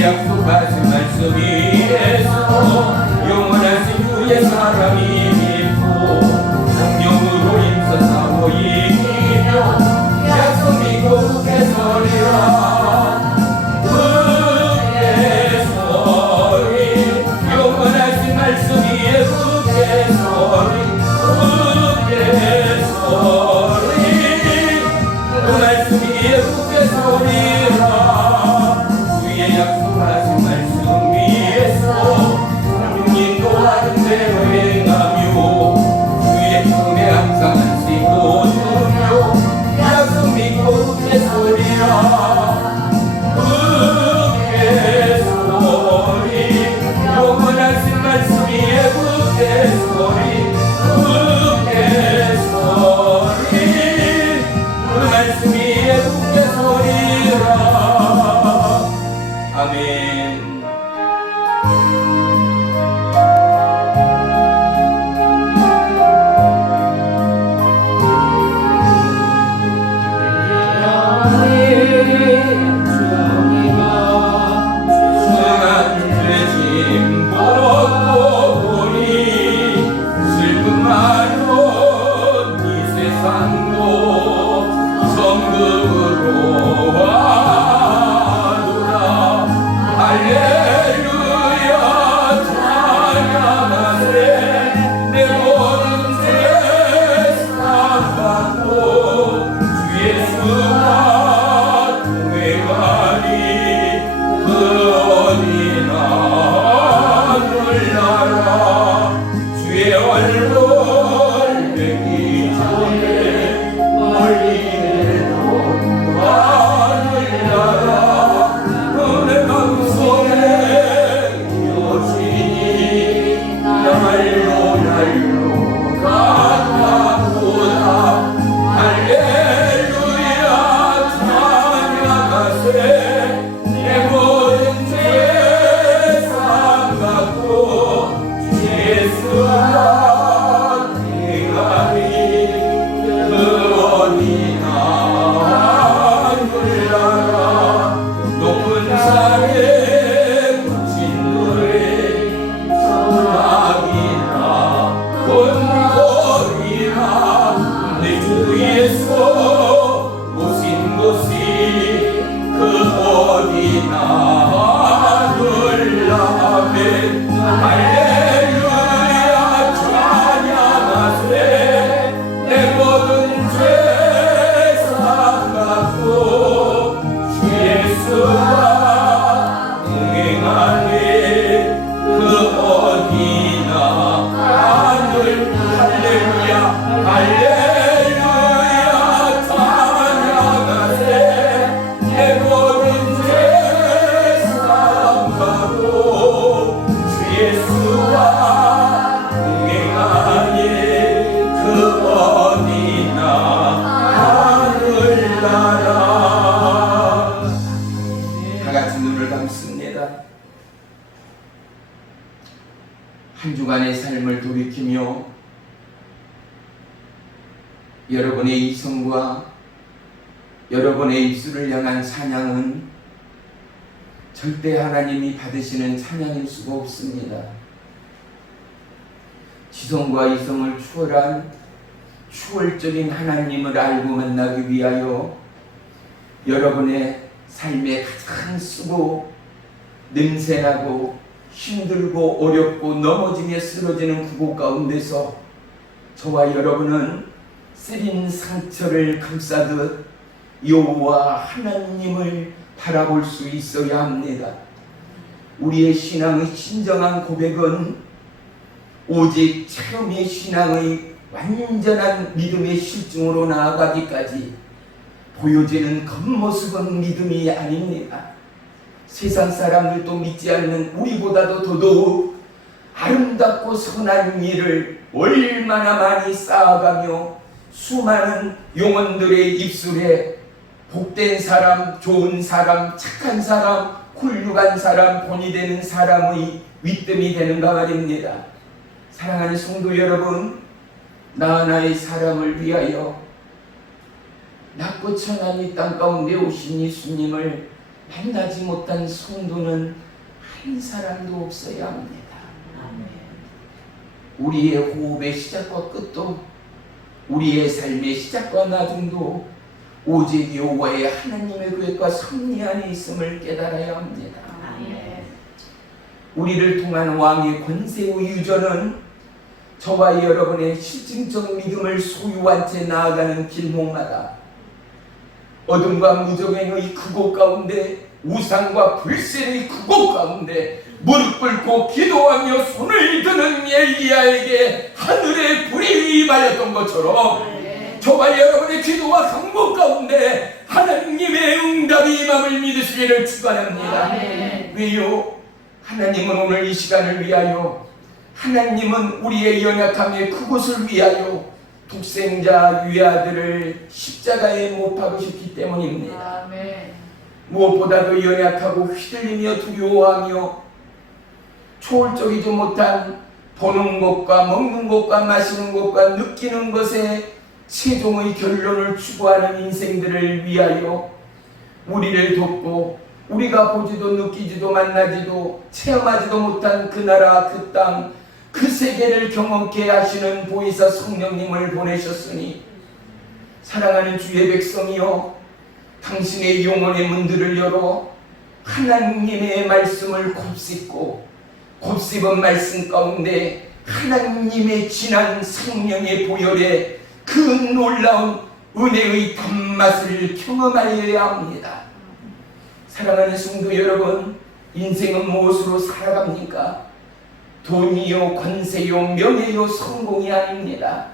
주의 약속하신 말씀 위에서 영원하신 주의 사랑이 믿고 성령으로 힘써 이기며 약속 믿고 굳게 서리라. 굳게 서리 영원하신 말씀 위에 굳게 서리. 굳게 서리 그 말씀 위에 굳게 서리라. 주의 약속하신 말씀 위에서 성령 인도하는 대로 행하며 주의 품에 항상 안식도 주며 약속 믿고 굳게 서리라. 굳게 서리 영원하신 말씀 위에 굳게 서리. 굳게 서리 그 말씀 위에 굳게 서리라. 아멘. 한 주간의 삶을 돌이키며 여러분의 이성과 여러분의 입술을 향한 찬양은 절대 하나님이 받으시는 찬양일 수가 없습니다. 지성과 이성을 추월한 추월적인 하나님을 알고 만나기 위하여 여러분의 삶에 가장 쓰고 냄새나고 힘들고 어렵고 넘어지며 쓰러지는 그곳 가운데서 저와 여러분은 쓰린 상처를 감싸듯 여호와 하나님을 바라볼 수 있어야 합니다. 우리의 신앙의 진정한 고백은 오직 체험의 신앙의 완전한 믿음의 실증으로 나아가기까지 보여지는 겉모습은 믿음이 아닙니다. 세상 사람들도 믿지 않는 우리보다도 더더욱 아름답고 선한 일을 얼마나 많이 쌓아가며 수많은 영혼들의 입술에 복된 사람, 좋은 사람, 착한 사람, 훌륭한 사람, 본이 되는 사람의 윗뜸이 되는가 말입니다. 사랑하는 성도 여러분, 나 하나의 사람을 위하여 낮고 천한 이 땅 가운데 오신 예수님을 만나지 못한 성도는 한 사람도 없어야 합니다. 우리의 호흡의 시작과 끝도, 우리의 삶의 시작과 나중도 오직 여호와의 하나님의 계획과 섭리 안에 있음을 깨달아야 합니다. 우리를 통한 왕의 권세의 유전은 저와 여러분의 실증적 믿음을 소유한 채 나아가는 길목마다 어둠과 무정행의 그곳 가운데, 우상과 불신의 그곳 가운데 무릎 꿇고 기도하며 손을 드는 엘리야에게 하늘의 불이 임하였던 것처럼 저와 여러분의 기도와 간구 가운데 하나님의 응답이 임함을 믿으시기를 축원합니다. 왜요? 하나님은 오늘 이 시간을 위하여, 하나님은 우리의 연약함의 그곳을 위하여 독생자 위아들을 십자가에 못 박으셨기 때문입니다. 무엇보다도 연약하고 휘둘리며 두려워하며 초월적이지 못한 보는 것과 먹는 것과 마시는 것과 느끼는 것에 최종의 결론을 추구하는 인생들을 위하여 우리를 돕고, 우리가 보지도 느끼지도 만나지도 체험하지도 못한 그 나라, 그 땅, 그 세계를 경험케 하시는 보혜사 성령님을 보내셨으니, 사랑하는 주의 백성이여, 당신의 영혼의 문들을 열어 하나님의 말씀을 곱씹고, 곱씹은 말씀 가운데 하나님의 진한 성령의 보혈에 그 놀라운 은혜의 단맛을 경험하여야 합니다. 사랑하는 성도 여러분, 인생은 무엇으로 살아갑니까? 돈이요, 권세요, 명예요, 성공이 아닙니다.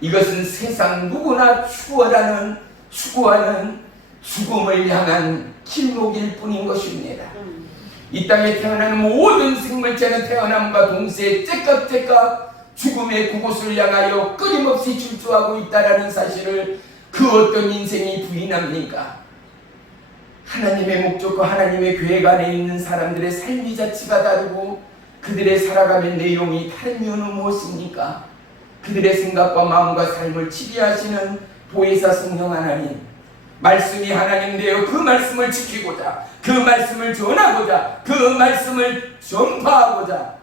이것은 세상 누구나 추구하는 죽음을 향한 길목일 뿐인 것입니다. 이 땅에 태어나는 모든 생물체는 태어남과 동시에 째깍째깍 죽음의 그곳을 향하여 끊임없이 질주하고 있다는 사실을 그 어떤 인생이 부인합니까? 하나님의 목적과 하나님의 계획 안에 있는 사람들의 삶의 자체가 다르고 그들의 살아가는 내용이 다른 이유는 무엇입니까? 그들의 생각과 마음과 삶을 지배하시는 보혜사 성령 하나님, 말씀이 하나님 되어 그 말씀을 지키고자, 그 말씀을 전하고자, 그 말씀을 전파하고자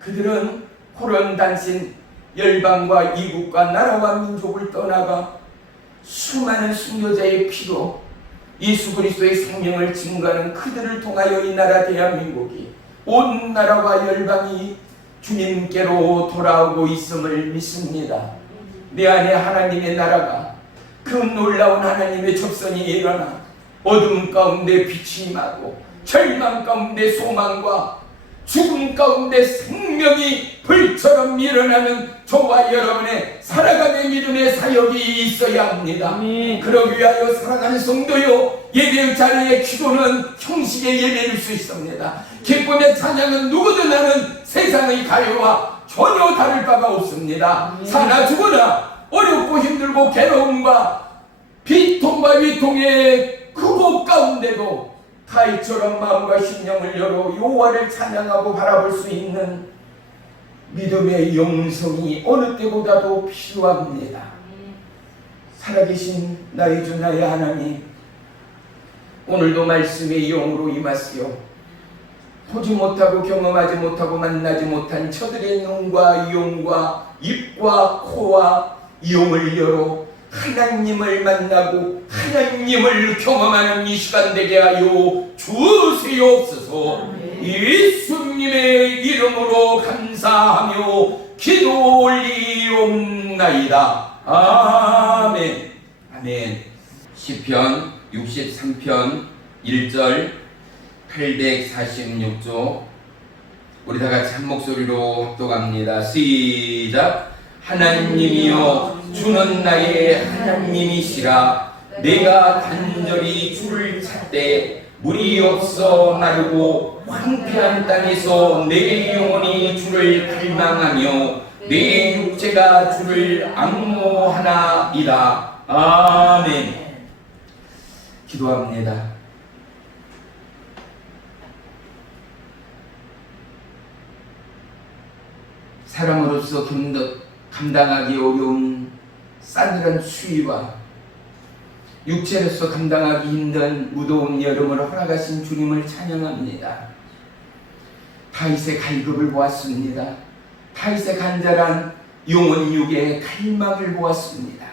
그들은 호런단신 열방과 이국과 나라와 민족을 떠나가 수많은 순교자의 피로 예수 그리스도의 생명을 증거하는 그들을 통하여 이 나라 대한민국이, 온 나라와 열방이 주님께로 돌아오고 있음을 믿습니다. 내 안에 하나님의 나라가, 그 놀라운 하나님의 접선이 일어나 어둠 가운데 빛이 임하고 절망 가운데 소망과 죽음 가운데 생명이 불처럼 일어나는 저와 여러분의 살아가는 믿음의 사역이 있어야 합니다. 그러기 위하여 사랑하는 성도요, 예배의 자리에 기도는 형식의 예배일 수 있습니다. 기쁨의 찬양은 누구든 하는 세상의 가요와 전혀 다를 바가 없습니다. 사나 죽으나 어렵고 힘들고 괴로움과 비통과 위통의 그곳 가운데도 다윗처럼 마음과 심령을 열어 여호와를 찬양하고 바라볼 수 있는 믿음의 영성이 어느 때보다도 필요합니다. 살아계신 나의 주 나의 하나님, 오늘도 말씀의 영으로 임하시오. 보지 못하고 경험하지 못하고 만나지 못한 저들의 눈과 영과 입과 코와 영을 열어 하나님을 만나고 하나님을 경험하는 이 시간 되게 하여 주시옵소서. 예수님의 이름으로 감사하며 기도 올리옵나이다. 아멘. 아멘. 시편 63편 1절 846조 우리 다같이 한 목소리로 합독합니다. 시작. 하나님이여, 주는 나의 하나님이시라. 내가 간절히 주를 찾되 물이 없어 마르고 황폐한 땅에서 내 영혼이 주를 갈망하며 내 육체가 주를 앙모하나이다. 아멘. 기도합니다. 사람으로서 감당하기 어려운 싸늘한 추위와 육체로서 감당하기 힘든 무더운 여름을 허락하신 주님을 찬양합니다. 다윗의 갈급을 보았습니다. 다윗의 간절한 영혼 육의 갈망을 보았습니다.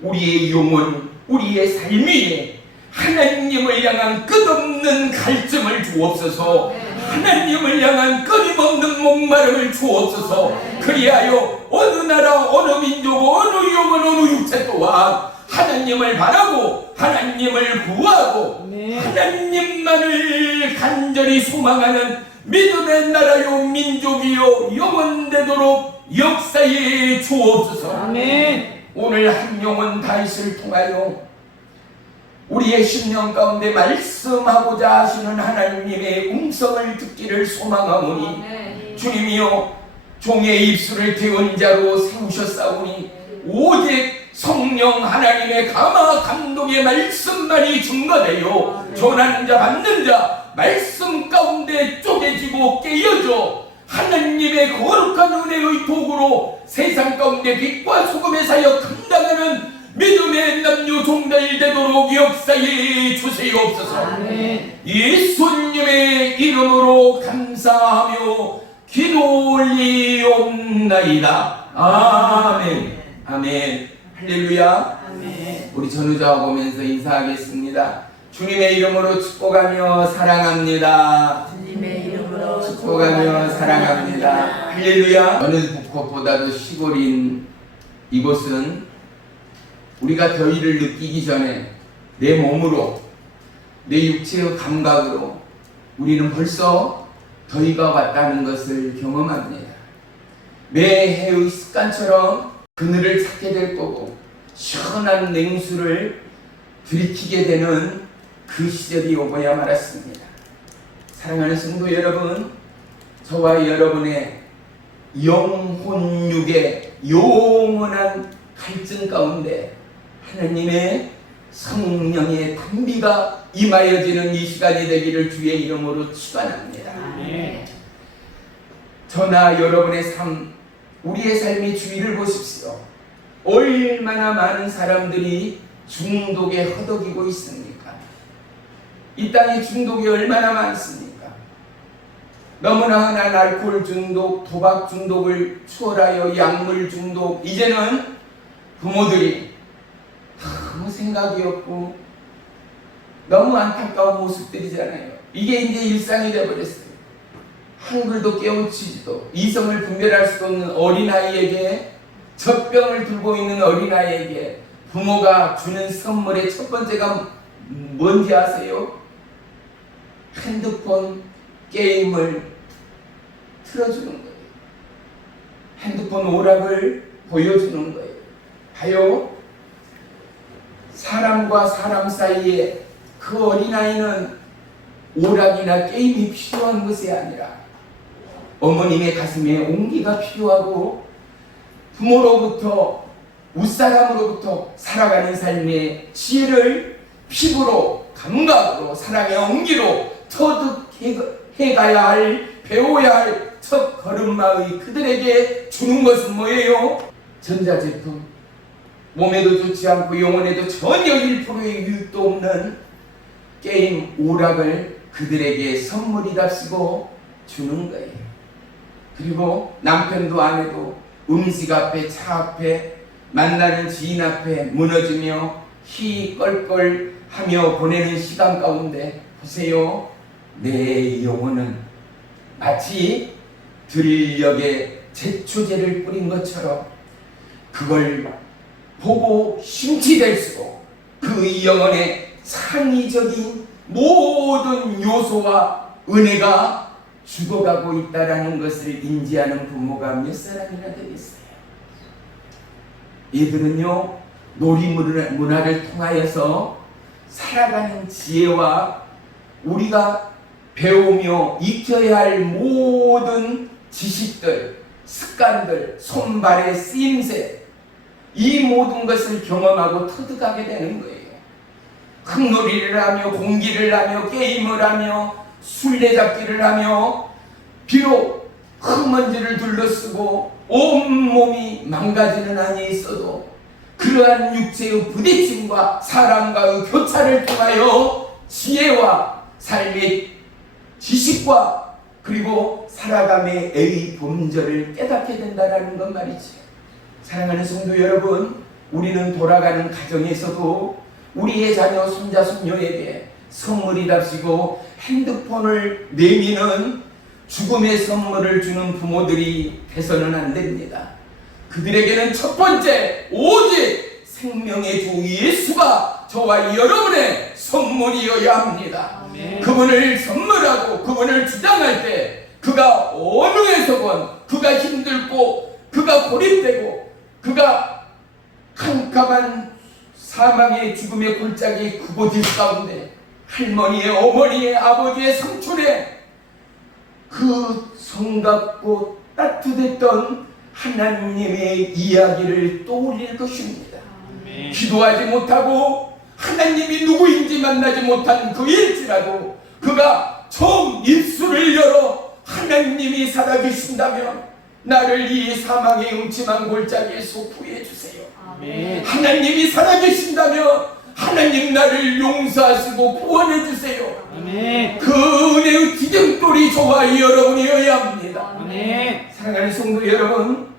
우리의 영혼, 우리의 삶 위에 하나님을 향한 끝없는 갈증을 주옵소서. 하나님을 향한 끊임없는 목마름을 주옵소서. 그리하여 어느 나라, 어느 민족, 어느 영혼, 어느 육체 또한 하나님을 바라고 하나님을 구하고 하나님만을 간절히 소망하는 믿음의 나라요 민족이요 영원되도록 역사에 주옵소서. 아멘. 오늘 한 영혼 다윗을 통하여 우리의 심령 가운데 말씀하고자 하시는 하나님의 음성을 듣기를 소망하오니 주님이여 종의 입술을 태운 자로 세우셨사오니 오직 성령 하나님의 감화 감동의 말씀만이 증거되어 전하는 자 받는 자 말씀 가운데 쪼개지고 깨어져 하나님의 거룩한 은혜의 도구로 세상 가운데 빛과 소금의 사역 감당하는 믿음의 남녀 종들 되도록 역사해 주시옵소서. 아멘. 예수님의 이름으로 감사하며 기도 올리옵나이다. 아멘. 아멘. 할렐루야. 아멘. 우리 전우자와 보면서 인사하겠습니다. 주님의 이름으로 축복하며 사랑합니다. 주님의 이름으로 축복하며 사랑합니다. 할렐루야. 어느 곳보다도 시골인 이곳은 우리가 더위를 느끼기 전에 내 몸으로, 내 육체의 감각으로 우리는 벌써 더위가 왔다는 것을 경험합니다. 매해의 습관처럼 그늘을 찾게 될 거고 시원한 냉수를 들이키게 되는 그 시절이 오고야 말았습니다. 사랑하는 성도 여러분, 저와 여러분의 영혼육의 영원한 갈증 가운데 하나님의 성령의 단비가 임하여지는 이 시간이 되기를 주의 이름으로 축원합니다. 아멘. 저나 여러분의 삶, 우리의 삶의 주위를 보십시오. 얼마나 많은 사람들이 중독에 허덕이고 있습니까? 이 땅에 중독이 얼마나 많습니까? 너무나 흔한 알코올 중독, 도박 중독을 추월하여 약물 중독, 이제는 부모들이 너무 생각이 없고 너무 안타까운 모습들이잖아요. 이게 이제 일상이 되어버렸어요. 한글도 깨우치지도 이성을 분별할 수 없는 어린아이에게, 젖병을 들고 있는 어린아이에게 부모가 주는 선물의 첫 번째가 뭔지 아세요? 핸드폰 게임을 틀어주는 거예요. 핸드폰 오락을 보여주는 거예요. 봐요. 사람과 사람 사이에 그 어린아이는 오락이나 게임이 필요한 것이 아니라 어머님의 가슴에 온기가 필요하고 부모로부터, 웃사람으로부터 살아가는 삶의 지혜를 피부로, 감각으로, 사랑의 온기로 터득해가야 할, 배워야 할 첫 걸음마의 그들에게 주는 것은 뭐예요? 전자제품. 몸에도 좋지 않고 영혼에도 전혀 1%의 유익도 없는 게임 오락을 그들에게 선물이답시고 주는 거예요. 그리고 남편도 아내도 음식 앞에, 차 앞에, 만나는 지인 앞에 무너지며 희껄껄 하며 보내는 시간 가운데 보세요. 내 영혼은 마치 들녘에 제초제를 뿌린 것처럼 그걸 보고 심취될수록 그 영혼의 창의적인 모든 요소와 은혜가 죽어가고 있다는 것을 인지하는 부모가 몇 사람이나 되겠어요. 얘들은요, 놀이문화를 통하여서 살아가는 지혜와 우리가 배우며 익혀야 할 모든 지식들, 습관들, 손발의 쓰임새, 이 모든 것을 경험하고 터득하게 되는 거예요. 흙놀이를 하며, 공기를 하며, 게임을 하며, 술래잡기를 하며, 비록 흙먼지를 둘러쓰고 온몸이 망가지는 한이 있어도 그 그러한 육체의 부딪힘과 사람과의 교차를 통하여 지혜와 삶의 지식과 그리고 살아감의 본질을 깨닫게 된다는 것 말이지. 사랑하는 성도 여러분, 우리는 돌아가는 가정에서도 우리의 자녀, 손자, 손녀에게 선물이랍시고 핸드폰을 내미는 죽음의 선물을 주는 부모들이 돼서는 안 됩니다. 그들에게는 첫 번째 오직 생명의 주 예수가 저와 여러분의 선물이어야 합니다. 아멘. 그분을 선물하고 그분을 주장할 때 그가 어느 에서건 그가 힘들고 그가 고립되고 그가 캄캄한 사망의 죽음의 골짜기 그곳 가운데 할머니의 어머니의 아버지의 삼촌의 그 성갑고 따뜻했던 하나님의 이야기를 떠올릴 것입니다. 아멘. 기도하지 못하고 하나님이 누구인지 만나지 못한 그일지라도 그가 처음 입술을 열어 하나님이 살아계신다면 나를 이 사망의 음침한 골짜기에서 구해주세요. 아멘. 하나님이 살아계신다면 하나님 나를 용서하시고 구원해주세요. 아멘. 그 은혜의 기둥돌이 저와 여러분이어야 합니다. 아멘. 사랑하는 성도 여러분,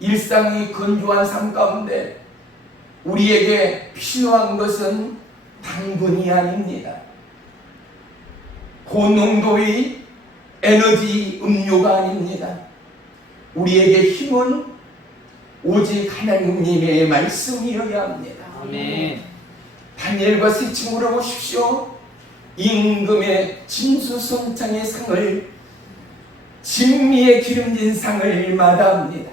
일상의 건조한 삶 가운데 우리에게 필요한 것은 당분이 아닙니다. 고농도의 에너지 음료가 아닙니다. 우리에게 힘은 오직 하나님의 말씀이어야 합니다. 아멘. 다니엘과 셋이 물어보십시오. 임금의 진수성찬의 상을, 진미의 기름진 상을 마다합니다.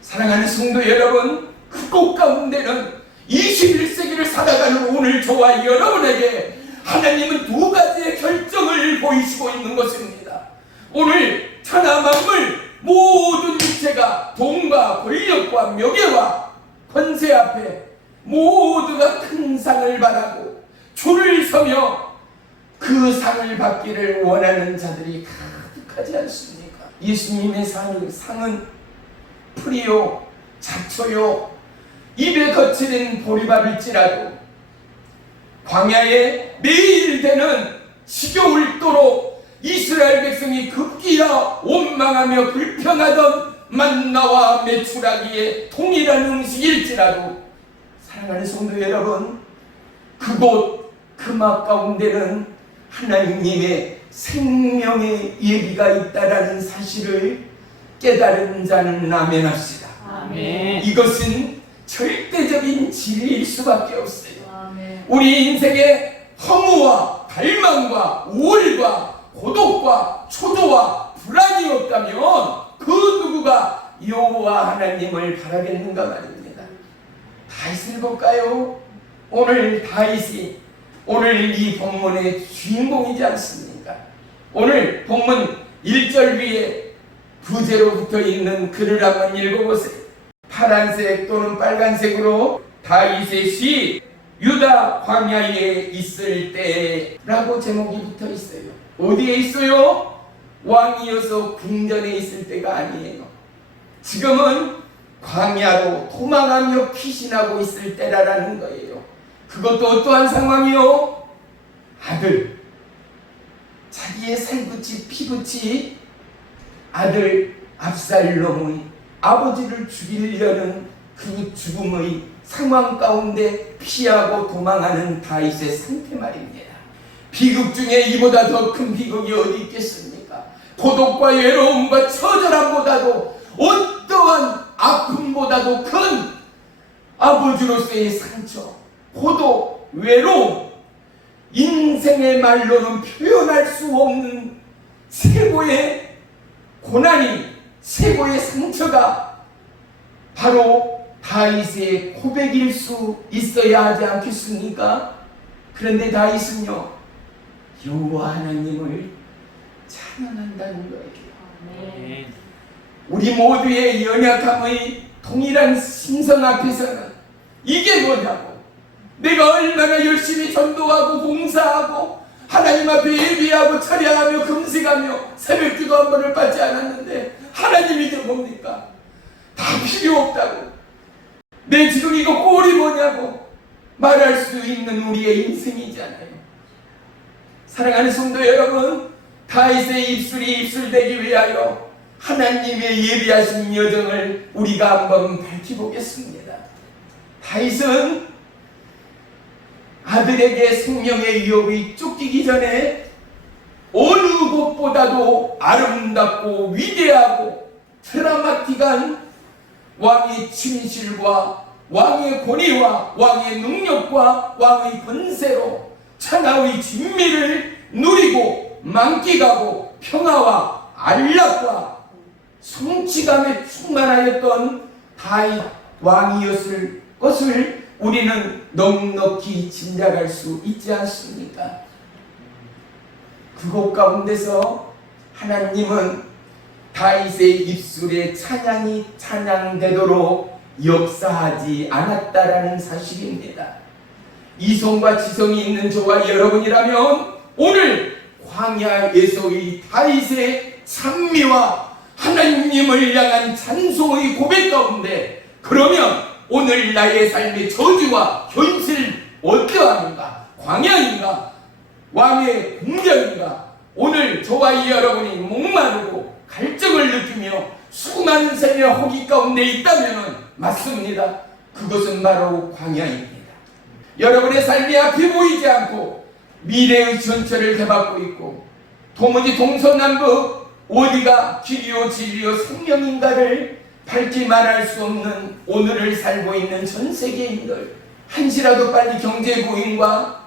사랑하는 성도 여러분, 그곳 가운데는 21세기를 살아가는 오늘 저와 여러분에게 하나님은 두 가지의 결정을 보이시고 있는 것입니다. 오늘 천하 만물 모든 육체가 돈과 권력과 명예와 권세 앞에 모두가 큰 상을 바라고 줄을 서며 그 상을 받기를 원하는 자들이 가득하지 않습니까? 예수님의 상은 풀이요, 잡초요, 입에 거칠은 보리밥일지라도 광야에 매일 되는 지겨울도록 이스라엘 백성이 급기야 원망하며 불평하던 만나와 메추라기의 동일한 음식일지라도 사랑하는 성도 여러분, 그곳 금악 가운데는 하나님의 생명의 얘기가 있다라는 사실을 깨달은 자는 아멘합시다. 아멘. 이것은 절대적인 진리일 수밖에 없어요. 아멘. 우리 인생의 허무와 갈망과 우울과 고독과 초조와 불안이 없다면 그 누구가 여호와 하나님을 바라겠는가 말입니다. 다윗을 볼까요? 오늘 다윗이 오늘 이 본문의 주인공이지 않습니까? 오늘 본문 1절 위에 부제로 붙어있는 글을 한번 읽어보세요. 파란색 또는 빨간색으로 다윗의 시 유다 광야에 있을 때라고 제목이 붙어있어요. 어디에 있어요? 왕이어서 궁전에 있을 때가 아니에요. 지금은 광야로 도망하며 피신하고 있을 때라는 거예요. 그것도 어떠한 상황이요? 아들, 자기의 살붙이 피붙이 아들 압살롬의 아버지를 죽이려는 그 죽음의 상황 가운데 피하고 도망하는 다윗의 상태 말입니다. 비극 중에 이보다 더 큰 비극이 어디 있겠습니까? 고독과 외로움과 처절함보다도 어떠한 아픔보다도 큰 아버지로서의 상처, 고독, 외로움, 인생의 말로는 표현할 수 없는 최고의 고난이, 최고의 상처가 바로 다윗의 고백일 수 있어야 하지 않겠습니까? 그런데 다윗은요, 여호와 하나님을 찬양한다는 거예요. 아멘. 우리 모두의 연약함의 동일한 심성 앞에서는 이게 뭐냐고, 내가 얼마나 열심히 전도하고 봉사하고 하나님 앞에 예비하고 찬양하며 금식하며 새벽기도 한 번을 받지 않았는데 하나님이 이게 뭡니까? 다 필요 없다고. 내 지금 이거 꼴이 뭐냐고 말할 수 있는 우리의 인생이잖아요. 사랑하는 성도 여러분, 다윗의 입술이 입술되기 위하여 하나님의 예비하신 여정을 우리가 한번 밝혀보겠습니다. 다윗은 아들에게 생명의 위협이 쫓기기 전에 어느 곳보다도 아름답고 위대하고 드라마틱한 왕의 진실과 왕의 권위와 왕의 능력과 왕의 권세로 천하의 진미를 누리고 만끽하고 평화와 안락과 성취감에 충만하였던 다윗 왕이었을 것을 우리는 넉넉히 짐작할 수 있지 않습니까? 그곳 가운데서 하나님은 다윗의 입술에 찬양이 찬양되도록 역사하지 않았다라는 사실입니다. 이성과 지성이 있는 저와 여러분이라면 오늘 광야에서의 다윗의 찬미와 하나님을 향한 찬송의 고백 가운데 그러면 오늘 나의 삶의 저주와 현실 어떠한가? 광야인가? 왕의 궁전인가? 오늘 저와 여러분이 목마르고 갈증을 느끼며 수많은 삶의 허기 가운데 있다면 맞습니다. 그것은 바로 광야입니다. 여러분의 삶이 앞이 보이지 않고 미래의 전철을 대받고 있고 도무지 동서남북 어디가 길이요 진리요 생명인가를 밝히 말할 수 없는 오늘을 살고 있는 전 세계인들, 한시라도 빨리 경제 부흥과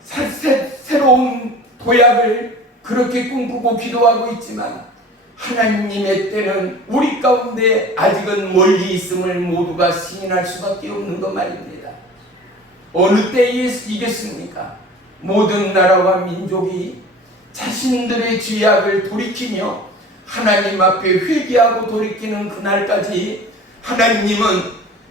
새로운 도약을 그렇게 꿈꾸고 기도하고 있지만 하나님의 때는 우리 가운데 아직은 멀리 있음을 모두가 시인할 수밖에 없는 것 말입니다. 어느 때이겠습니까? 모든 나라와 민족이 자신들의 죄악을 돌이키며 하나님 앞에 회개하고 돌이키는 그날까지 하나님은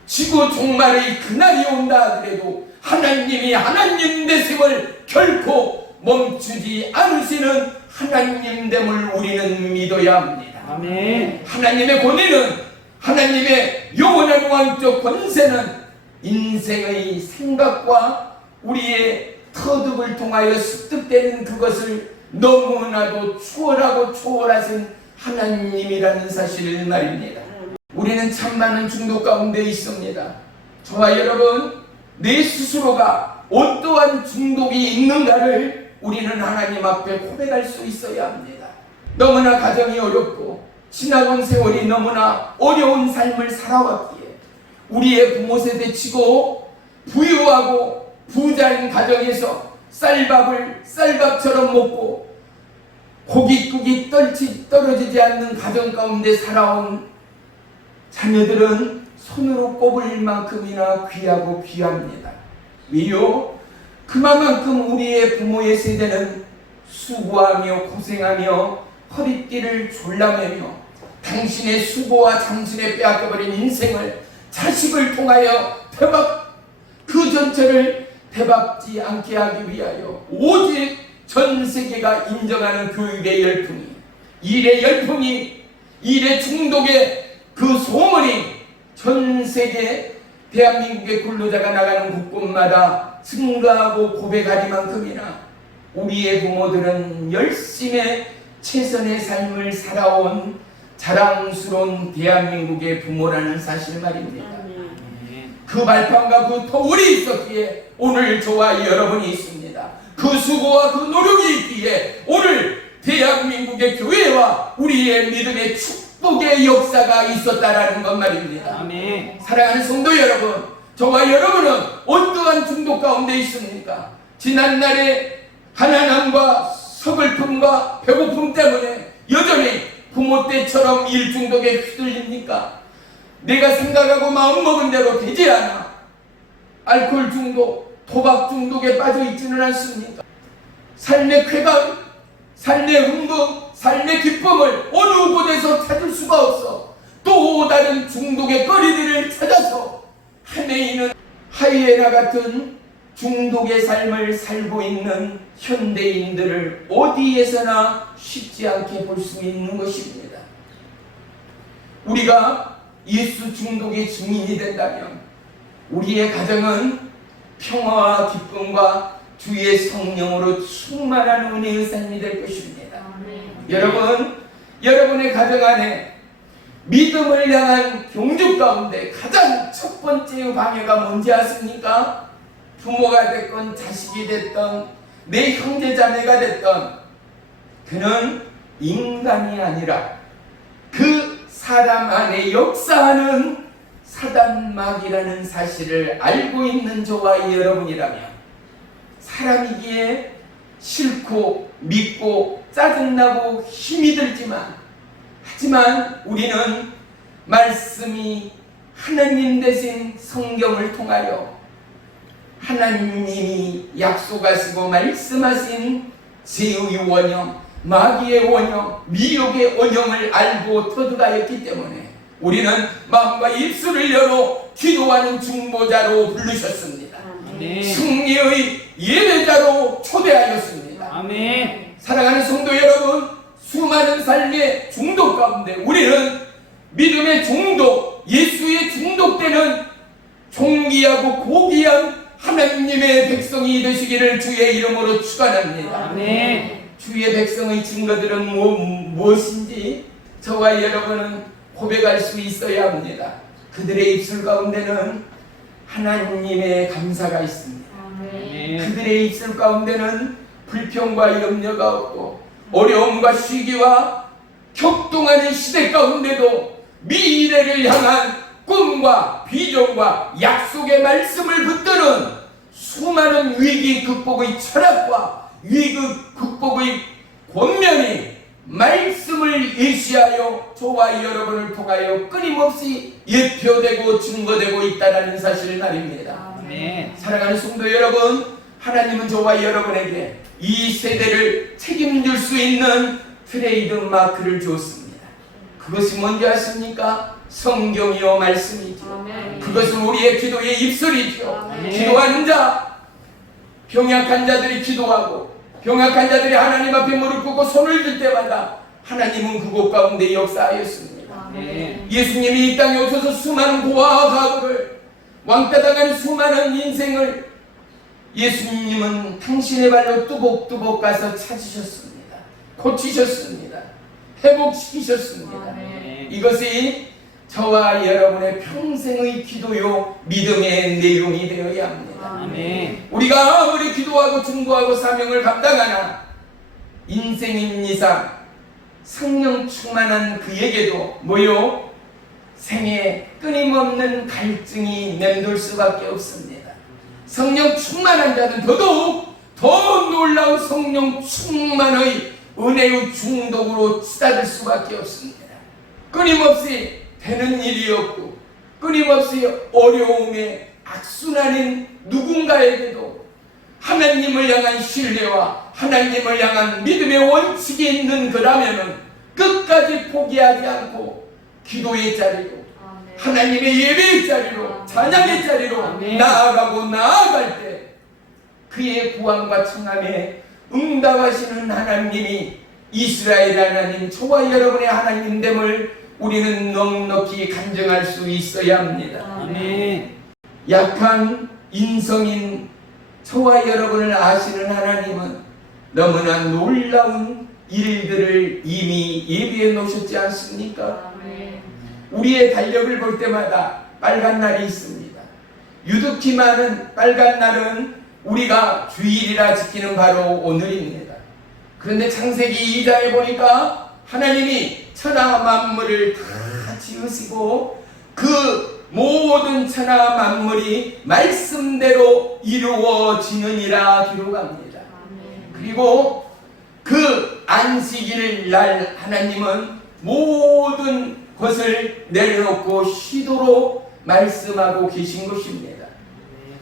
지구 종말의 그날이 온다 하더라도 하나님이 하나님 되심을 결코 멈추지 않으시는 하나님됨을 우리는 믿어야 합니다. 아멘. 하나님의 권위는, 하나님의 영원한 왕적 권세는 인생의 생각과 우리의 터득을 통하여 습득되는 그것을 너무나도 추월하고 초월하신 하나님이라는 사실을 말입니다. 우리는 참 많은 중독 가운데 있습니다. 저와 여러분, 내 스스로가 어떠한 중독이 있는가를 우리는 하나님 앞에 고백할 수 있어야 합니다. 너무나 가정이 어렵고 지나온 세월이 너무나 어려운 삶을 살아왔기에 우리의 부모 세대 치고 부유하고 부자인 가정에서 쌀밥을 쌀밥처럼 먹고 고깃국이 떨어지지 않는 가정 가운데 살아온 자녀들은 손으로 꼽을 만큼이나 귀하고 귀합니다. 왜요? 그만큼 우리의 부모의 세대는 수고하며 고생하며 허리띠를 졸라매며 당신의 수고와 당신의 빼앗겨버린 인생을 자식을 통하여 그 전체를 대박지 않게 하기 위하여 오직 전 세계가 인정하는 교육의 열풍이, 일의 열풍이, 일의 중독의 그 소문이 전 세계 대한민국의 근로자가 나가는 곳곳마다 증가하고 고백하리만큼이나 우리의 부모들은 열심히 최선의 삶을 살아온 자랑스러운 대한민국의 부모라는 사실 말입니다. 그 발판과 그 터울이 있었기에 오늘 저와 여러분이 있습니다. 그 수고와 그 노력이 있기에 오늘 대한민국의 교회와 우리의 믿음의 축복의 역사가 있었다라는 것 말입니다. 아멘. 사랑하는 성도 여러분, 저와 여러분은 어떠한 중독 가운데 있습니까? 지난날의 가난함과 서글픔과 배고픔 때문에 여전히 부모 때처럼 일 중독에 휘둘립니까? 내가 생각하고 마음먹은 대로 되지 않아. 알코올 중독, 도박 중독에 빠져 있지는 않습니까? 삶의 쾌감, 삶의 흥분, 삶의 기쁨을 어느 곳에서 찾을 수가 없어. 또 다른 중독의 거리들을 찾아서 헤매이는 하이에나 같은 중독의 삶을 살고 있는 현대인들을 어디에서나 쉽지 않게 볼 수 있는 것입니다. 우리가 예수 중독의 증인이 된다면 우리의 가정은 평화와 기쁨과 주의 성령으로 충만한 은혜의 삶이 될 것입니다. 여러분, 여러분의 가정 안에 믿음을 향한 경주 가운데 가장 첫 번째 방해가 뭔지 아십니까? 부모가 됐건 자식이 됐던 내 형제 자매가 됐던 그는 인간이 아니라 그 사람 안에 역사하는 사단마귀라는 사실을 알고 있는 저와 여러분이라면 사람이기에 싫고 믿고 짜증나고 힘이 들지만 하지만 우리는 말씀이 하나님 대신 성경을 통하여 하나님이 약속하시고 말씀하신 죄의 원형, 마귀의 원형, 미혹의 원형을 알고 터득하였기 때문에 우리는 마음과 입술을 열어 기도하는 중보자로 부르셨습니다. 아멘. 승리의 예배자로 초대하였습니다. 아멘. 사랑하는 성도 여러분, 수많은 삶의 중독 가운데 우리는 믿음의 중독, 예수의 중독되는 존귀하고 고귀한 하나님의 백성이 되시기를 주의 이름으로 축원합니다. 아멘. 주의 백성의 증거들은 무엇인지 저와 여러분은 고백할 수 있어야 합니다. 그들의 입술 가운데는 하나님의 감사가 있습니다. 아멘. 그들의 입술 가운데는 불평과 염려가 없고 어려움과 시기와 격동하는 시대 가운데도 미래를 향한 꿈과 비전과 약속의 말씀을 붙드는 수많은 위기 극복의 철학과 위기 극복의 권면이 말씀을 예시하여 저와 여러분을 통하여 끊임없이 예표되고 증거되고 있다는 사실을 말입니다. 아멘. 사랑하는 성도 여러분, 하나님은 저와 여러분에게 이 세대를 책임질 수 있는 트레이드 마크를 주었습니다. 그것이 뭔지 아십니까? 성경이요 말씀이죠. 그것은 우리의 기도의 입술이죠. 기도하는 자, 병약한 자들이 기도하고 병약한 자들이 하나님 앞에 무릎 꿇고 손을 들 때마다 하나님은 그곳 가운데 역사하였습니다. 예수님이 이 땅에 오셔서 수많은 고아와 가부를 왕따당한 수많은 인생을 예수님은 당신의 발로 뚜벅뚜벅 가서 찾으셨습니다. 고치셨습니다. 회복시키셨습니다. 이것이 저와 여러분의 평생의 기도요 믿음의 내용이 되어야 합니다. 아멘. 우리가 아무리 기도하고 중보하고 사명을 감당하나 인생인 이상 성령 충만한 그에게도 뭐요? 생에 끊임없는 갈증이 맴돌 수밖에 없습니다. 성령 충만한 자는 더더욱 더 놀라운 성령 충만의 은혜의 중독으로 치닫을 수밖에 없습니다. 끊임없이 되는 일이 없고 끊임없이 어려움에 악순환인 누군가에게도 하나님을 향한 신뢰와 하나님을 향한 믿음의 원칙이 있는 그라면은 끝까지 포기하지 않고 기도의 자리로 하나님의 예배의 자리로 찬양의 자리로 나아가고 나아갈 때 그의 구원과 청함에 응답하시는 하나님이 이스라엘 하나님, 저와 여러분의 하나님됨을 우리는 넉넉히 간증할 수 있어야 합니다. 아멘. 약한 인성인 저와 여러분을 아시는 하나님은 너무나 놀라운 일들을 이미 예비해 놓으셨지 않습니까? 우리의 달력을 볼 때마다 빨간 날이 있습니다. 유독히 많은 빨간 날은 우리가 주일이라 지키는 바로 오늘입니다. 그런데 창세기 2장에 보니까 하나님이 천하 만물을 다 지으시고 그 모든 천하 만물이 말씀대로 이루어지느니라 기록합니다. 그리고 그 안식일 날 하나님은 모든 것을 내려놓고 쉬도록 말씀하고 계신 것입니다.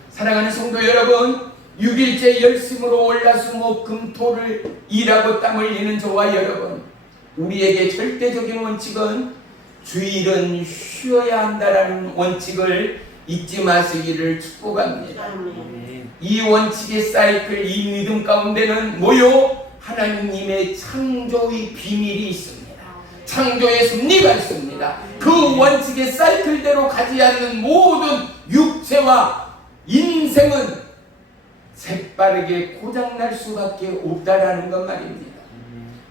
사랑하는 성도 여러분, 6일째 열심으로 월화수목금토를 일하고 땀 흘리는 저와 여러분, 우리에게 절대적인 원칙은 주일은 쉬어야 한다라는 원칙을 잊지 마시기를 축복합니다. 이 원칙의 사이클, 이 믿음 가운데는 뭐요? 하나님의 창조의 비밀이 있습니다. 창조의 섭리가 있습니다. 그 원칙의 사이클대로 가지 않는 모든 육체와 인생은 새빠르게 고장날 수밖에 없다라는 것 말입니다.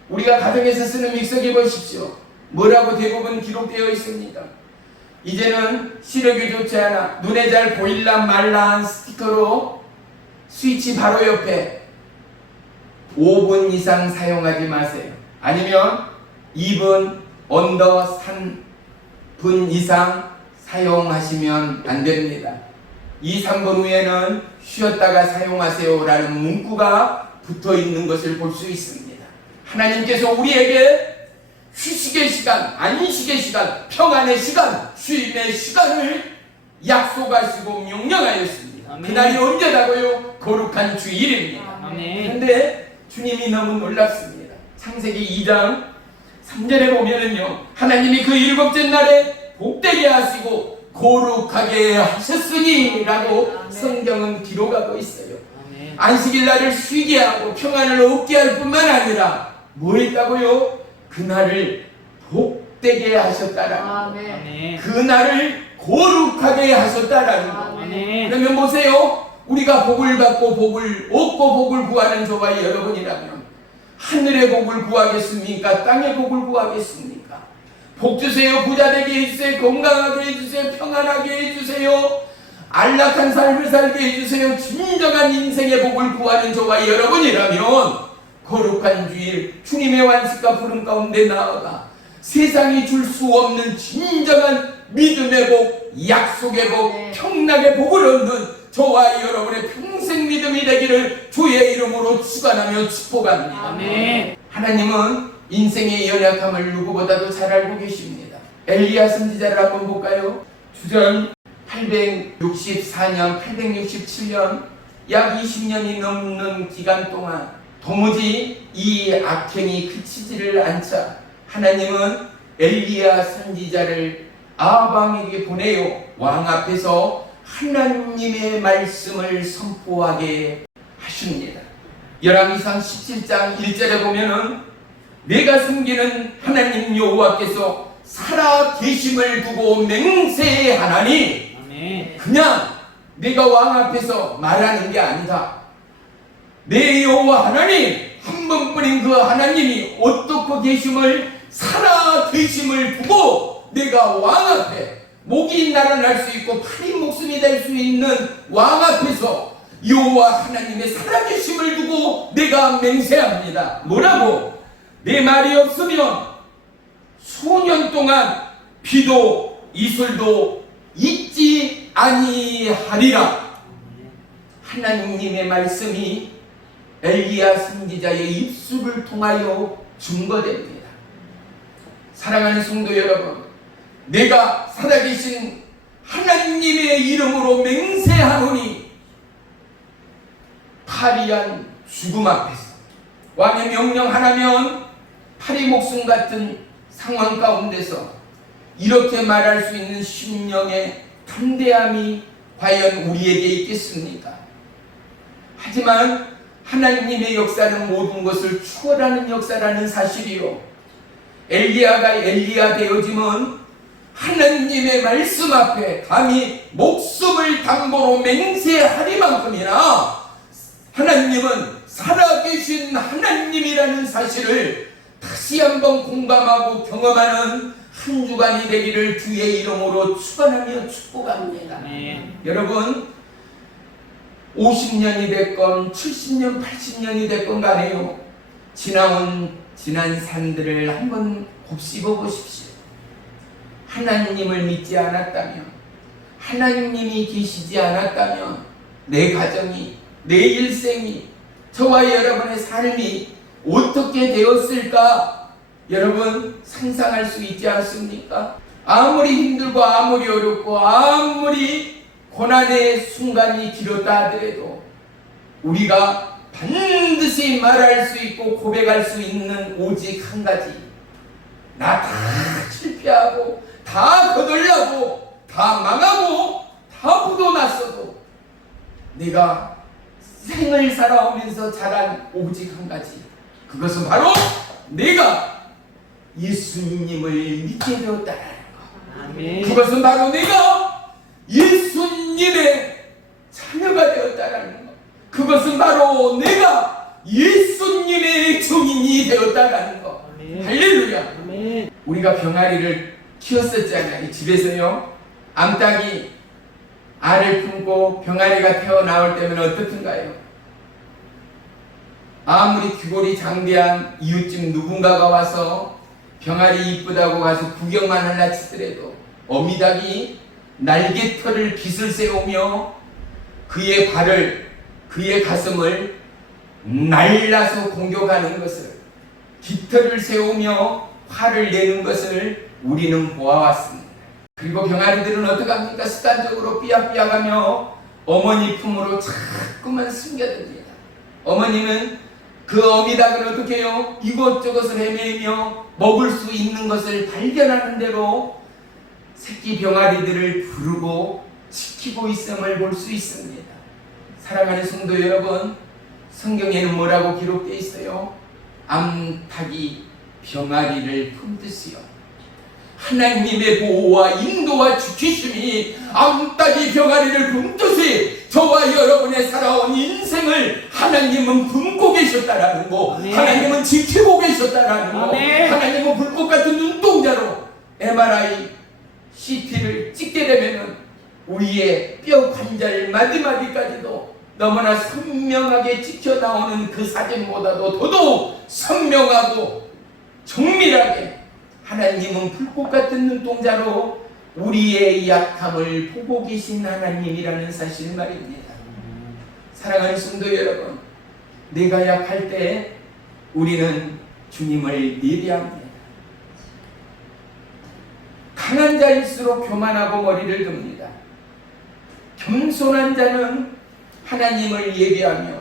우리가 가정에서 쓰는 믹서기 보십시오. 뭐라고 대부분 기록되어 있습니다. 이제는 시력이 좋지 않아 눈에 잘 보일라 말라 한 스티커로 스위치 바로 옆에 5분 이상 사용하지 마세요. 아니면 2분 언더 3분 이상 사용하시면 안 됩니다. 2, 3분 후에는 쉬었다가 사용하세요 라는 문구가 붙어 있는 것을 볼 수 있습니다. 하나님께서 우리에게 휴식의 시간, 안식의 시간, 평안의 시간, 쉼의 시간을 약속하시고 명령하였습니다. 아멘. 그날이 언제다고요? 거룩한 주일입니다. 아멘. 그런데 주님이 너무 놀랍습니다. 창세기 2장 3절에 보면은요, 하나님이 그 일곱째 날에 복되게 하시고 거룩하게 하셨으니 라고 성경은 기록하고 있어요. 아멘. 안식일 날을 쉬게 하고 평안을 얻게 할 뿐만 아니라 뭐 했다고요? 그날을 복되게 하셨다라는 아멘. 그날을 거룩하게 하셨다라는 거. 아멘. 그러면 보세요. 우리가 복을 받고 복을 얻고 복을 구하는 저와 여러분이라면 하늘의 복을 구하겠습니까? 땅의 복을 구하겠습니까? 복 주세요. 부자 되게 해주세요. 건강하게 해주세요. 평안하게 해주세요. 안락한 삶을 살게 해주세요. 진정한 인생의 복을 구하는 저와 여러분이라면 거룩한 주일 주님의 완식과 부름 가운데 나아가 세상이 줄 수 없는 진정한 믿음의 복, 약속의 복, 평락의 복을 얻는 저와 여러분의 평생 믿음이 되기를 주의 이름으로 축원하며 축복합니다. 아멘. 하나님은 인생의 연약함을 누구보다도 잘 알고 계십니다. 엘리야 선지자를 한번 볼까요? 주전 864년, 867년 약 20년이 넘는 기간 동안 도무지 이 악행이 그치지를 않자 하나님은 엘리야 선지자를 아방에게 보내요. 왕 앞에서 하나님의 말씀을 선포하게 하십니다. 열왕기상 17장 1절에 보면은 내가 숨기는 하나님 여호와께서 살아 계심을 두고 맹세하나니 아멘. 그냥 내가 왕 앞에서 말하는 게 아니다. 내 여호와 하나님 한 번뿐인 그 하나님이 어떻게 계심을 살아 계심을 두고 내가 왕 앞에 목이 날아날 수 있고 팔이 목숨이 될 수 있는 왕 앞에서 여호와 하나님의 살아계심을 두고 내가 맹세합니다. 뭐라고? 내 말이 없으면 수년 동안 비도 이슬도 있지 아니하리라. 하나님의 말씀이 엘리야 선지자의 입술을 통하여 증거됩니다. 사랑하는 성도 여러분, 내가 살아계신 하나님의 이름으로 맹세하노니 파리한 죽음 앞에서 왕의 명령 하나면 파리 목숨 같은 상황 가운데서 이렇게 말할 수 있는 심령의 담대함이 과연 우리에게 있겠습니까? 하지만 하나님의 역사는 모든 것을 추월하는 역사라는 사실이요, 엘리야가 엘리야 되어짐은 하나님의 말씀 앞에 감히 목숨을 담보로 맹세하리만큼이나 하나님은 살아계신 하나님이라는 사실을 다시 한번 공감하고 경험하는 한 주간이 되기를 주의 이름으로 축원하며 축복합니다. 여러분 50년이 됐건 70년 80년이 됐건 간에요, 지난 산들을 한번 곱씹어 보십시오. 하나님을 믿지 않았다면, 하나님이 계시지 않았다면 내 가정이, 내 일생이, 저와 여러분의 삶이 어떻게 되었을까 여러분 상상할 수 있지 않습니까? 아무리 힘들고 아무리 어렵고 아무리 고난의 순간이 길었다 하더라도 우리가 반드시 말할 수 있고 고백할 수 있는 오직 한 가지, 나 다 실패하고 다 거덜나고 다 망하고 다 부도났어도 내가 생을 살아오면서 자란 오직 한 가지, 그것은 바로 내가 예수님을 믿게 되었다는 것. 아멘. 그것은 바로 내가 예수님의 자녀가 되었다는 것. 그것은 바로 내가 예수님의 증인이 되었다는 것. 아멘. 할렐루야. 아멘. 우리가 병아리를 키웠었잖아요. 집에서요. 암탉이 알을 품고 병아리가 태어나올 때면 어떻든가요? 아무리 귀골이 장대한 이웃집 누군가가 와서 병아리 이쁘다고 가서 구경만 할라 치더라도 어미닭이 날개털을 깃을 세우며 그의 발을, 그의 가슴을 날라서 공격하는 것을, 깃털을 세우며 화를 내는 것을 우리는 보아왔습니다. 그리고 병아리들은 어떡합니까? 습관적으로 삐약삐약하며 어머니 품으로 자꾸만 숨겨듭니다. 어머니는 그 어미닭을 어떻게 해요? 이것저것을 헤매며 먹을 수 있는 것을 발견하는 대로 새끼 병아리들을 부르고 지키고 있음을 볼 수 있습니다. 사랑하는 성도 여러분, 성경에는 뭐라고 기록되어 있어요? 암탉이 병아리를 품듯이요. 하나님의 보호와 인도와 지키심이 암탉이 병아리를 품듯이 저와 여러분의 살아온 인생을 하나님은 품고 계셨다라는 거, 네. 하나님은 지키고 계셨다라는 거, 네. 하나님은 불꽃 같은 눈동자로 MRI, CT를 찍게 되면은 우리의 뼈 관절 마디마디까지도 너무나 선명하게 찍혀 나오는 그 사진보다도 더더욱 선명하고 정밀하게 하나님은 불꽃 같은 눈동자로 우리의 약함을 보고 계신 하나님이라는 사실 말입니다. 사랑하는 성도 여러분, 내가 약할 때 우리는 주님을 예배합니다. 강한 자일수록 교만하고 머리를 듭니다. 겸손한 자는 하나님을 예배하며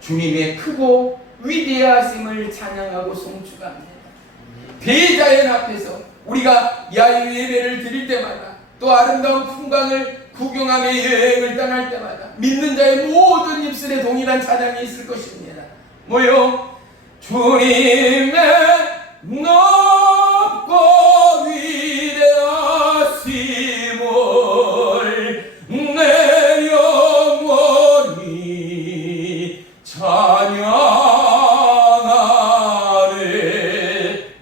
주님의 크고 위대하심을 찬양하고 송축합니다. 대자연 앞에서 우리가 야유 예배를 드릴 때마다 또 아름다운 풍광을 구경하며 여행을 떠날 때마다 믿는 자의 모든 입술에 동일한 찬양이 있을 것입니다. 뭐요? 주님의 높고 위대하심을 내 영혼이 찬양하네.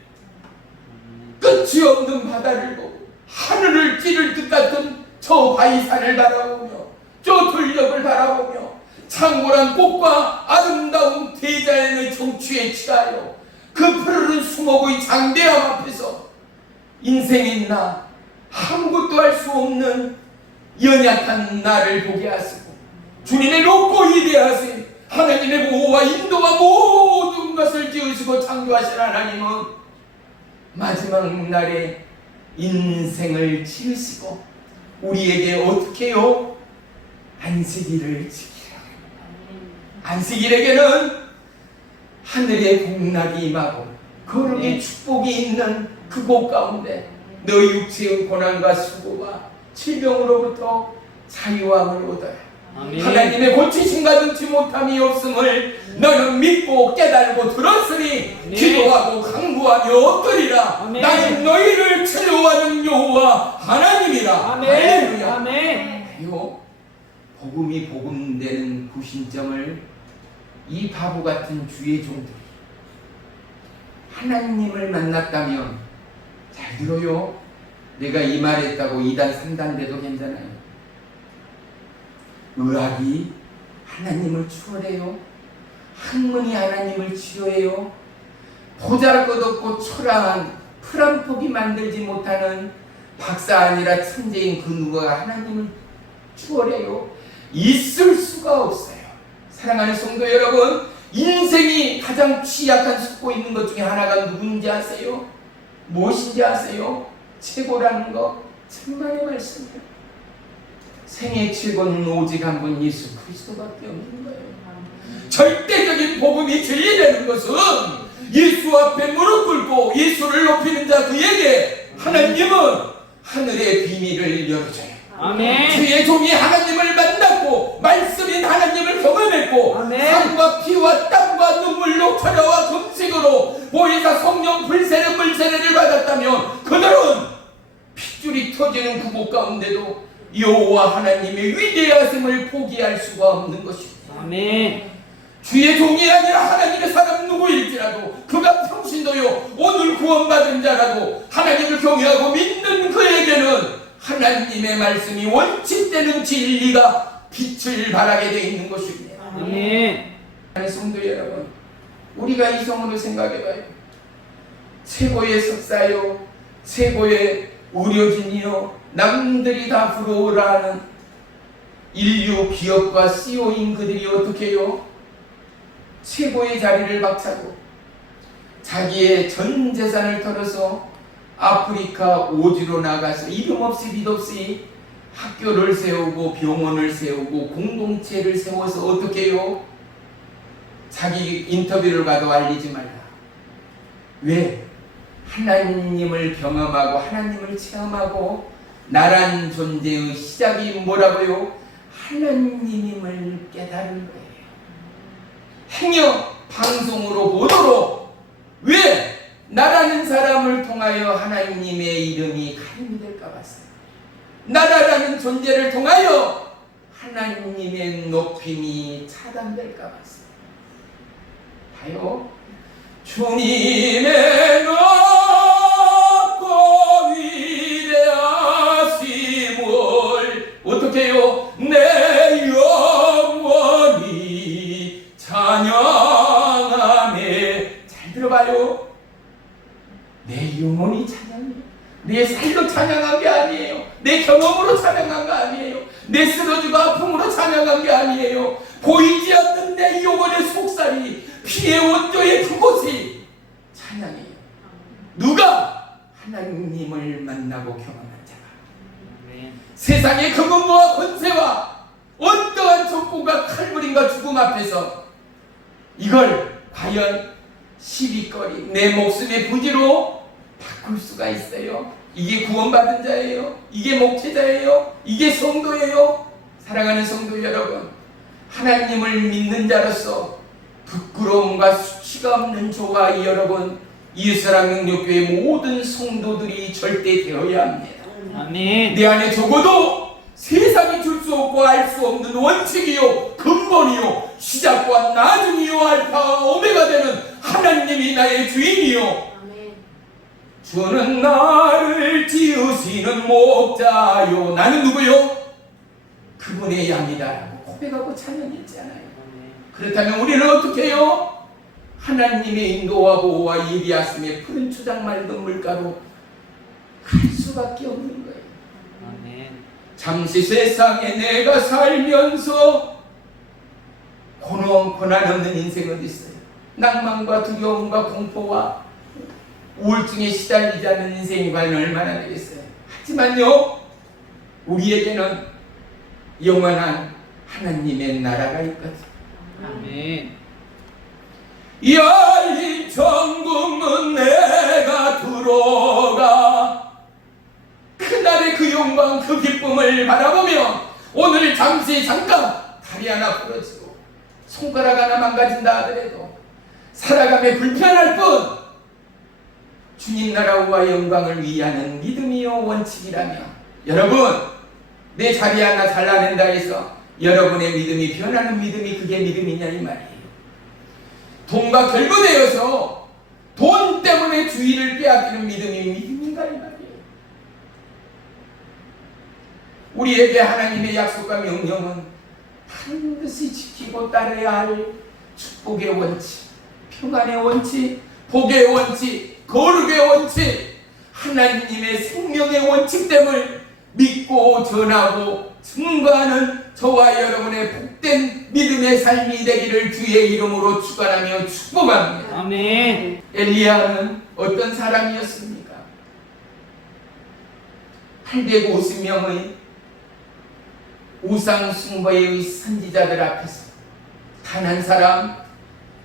끝이 없는 바다를 보고 하늘을 찌를 듯 같은 저 바위산을 바라보며 저 들녘을 바라보며 창고란 꽃과 아름다운 대자연의 정취에 취하여 그 푸르른 수목의 장대함 앞에서 인생인 나 아무것도 할 수 없는 연약한 나를 보게 하시고 주님의 높고 위대하신 하나님의 보호와 인도와 모든 것을 지으시고 창조하신 하나님은 마지막 날에 인생을 지으시고 우리에게 어떻게 해요? 안식일을 지키라. 안식일에게는 하늘의 복락이 임하고 거룩의 축복이 있는 그곳 가운데 너희 육체의 고난과 수고와 질병으로부터 자유함을 얻어라. 아멘. 하나님의 고치심과 등치 못함이 없음을 너는 믿고 깨달고 들었으니 아멘. 기도하고 강구하며 얻으리라. 아멘. 나는 너희를 치료하는 여호와 하나님이라. 아멘. 할렐루야. 아멘. 그리고 복음이 복음되는 구심점을 이 바보 같은 주의 종들이 하나님을 만났다면, 잘 들어요. 내가 이 말 했다고 2단 3단 돼도 괜찮아요. 의학이 하나님을 추월해요. 학문이 하나님을 치료해요. 보잘것없고 초라한 프랑폭이 만들지 못하는 박사 아니라 천재인 그 누가 하나님을 추월해요. 있을 수가 없어요. 사랑하는 성도 여러분, 인생이 가장 취약한 쏟고 있는 것 중에 하나가 누군지 아세요? 무엇인지 아세요? 최고라는 거 천만의 말씀이에요. 생애 최고는 오직 한 분 예수 그리스도밖에 없는 거예요. 절대적인 복음이 진리되는 것은 예수 앞에 무릎 꿇고 예수를 높이는 자 그에게 하나님은 하늘의 비밀을 열어줘요. 아멘. 주의 종이 하나님을 만났고 말씀인 하나님을 경험했고 아멘. 삶과 피와 땀과 눈물로 촬영와 금식으로 보혜사 성령 불세례 물세례를 받았다면 그들은 핏줄이 터지는 구복 가운데도 여호와 하나님의 위대하심을 포기할 수가 없는 것입니다. 아멘. 주의 종이 아니라 하나님의 사람 누구일지라도 그가 평신도요 오늘 구원받은 자라도 하나님을 경외하고 믿는 그에게는 하나님의 말씀이 원칙되는 진리가 빛을 발하게 되어 있는 것입니다. 아멘. 성도 여러분, 우리가 이성으로 생각해봐요. 최고의 석사요, 최고의 의료진이요, 남들이 다 부러워라 하는 인류 기업과 CEO인 그들이 어떻게 해요? 최고의 자리를 박차고 자기의 전 재산을 털어서 아프리카 오지로 나가서 이름 없이 빛 없이 학교를 세우고 병원을 세우고 공동체를 세워서 어떻게 해요? 자기 인터뷰를 가도 알리지 말라. 왜? 하나님을 경험하고 하나님을 체험하고 나란 존재의 시작이 뭐라고요? 하나님임을 깨달은 거예요. 행여 방송으로 보도록 왜? 나라는 사람을 통하여 하나님의 이름이 가림될까 봐서 나라라는 존재를 통하여 하나님의 높임이 차단될까 봐서 봐요. 주님의 높고 위대하심을 어떻게 해요? 내 영혼이 찬양하네. 잘 들어봐요. 내 영혼이 찬양해. 내 살로 찬양한 게 아니에요. 내 경험으로 찬양한 게 아니에요. 내 쓰러지고 아픔으로 찬양한 게 아니에요. 보이지 않는 내 영혼의 속살이 피의 원조의 그곳이 찬양이에요. 누가? 하나님을 만나고 경험한 자가. 세상의 금은과 권세와 어떠한 적군과 칼부림과 죽음 앞에서 이걸 과연 시비거리 내 목숨의 부지로 바꿀 수가 있어요? 이게 구원받은 자예요? 이게 목회자예요? 이게 성도예요? 사랑하는 성도 여러분, 하나님을 믿는 자로서 부끄러움과 수치가 없는 저와 여러분, 이스라엘명령교회 모든 성도들이 절대 되어야 합니다. 아멘. 내 안에 적어도 세상이 줄 수 없고 알 수 없는 원칙이요 근본이요 시작과 나중이요 알파와 오메가 되는 하나님이 나의 주인이요 주는 나를 지으시는 목자요. 나는 누구요? 그분의 양이다 고백하고 찬양했잖아요. 그렇다면 우리는 어떻게 해요? 하나님의 인도와 보호와 예비하심에 푸른 초장 맑은 물가로 갈 수밖에 없는 거예요. 아멘. 잠시 세상에 내가 살면서 고난 없는 인생 어디 있어요? 낭만과 두려움과 공포와 우울증에 시달리지 않는 인생이 과연 얼마나 되겠어요? 하지만요, 우리에게는 영원한 하나님의 나라가 있거든. 아멘. 열린 천국문 내가 들어가 그날의 그 영광 그 기쁨을 바라보며 오늘 잠시 잠깐 다리 하나 부러지고 손가락 하나 망가진다 하더라도 살아감에 불편할 뿐 주님 나라와 영광을 위하는 믿음이요 원칙이라며 여러분 내 자리 하나 잘라낸다 해서 여러분의 믿음이 변하는 믿음이 그게 믿음이냐 이 말이에요. 돈과 결부되어서 돈 때문에 주의를 빼앗기는 믿음이 믿음인가 이 말이에요. 우리에게 하나님의 약속과 명령은 반드시 지키고 따라야 할 축복의 원칙, 평안의 원칙, 복의 원칙, 거룩의 원칙, 하나님의 생명의 원칙됨을 믿고 전하고 증거하는 저와 여러분의 복된 믿음의 삶이 되기를 주의 이름으로 축원하며 축복합니다. 아멘. 엘리야는 어떤 사람이었습니까? 850명의 우상 숭배의 선지자들 앞에서 단 한 사람,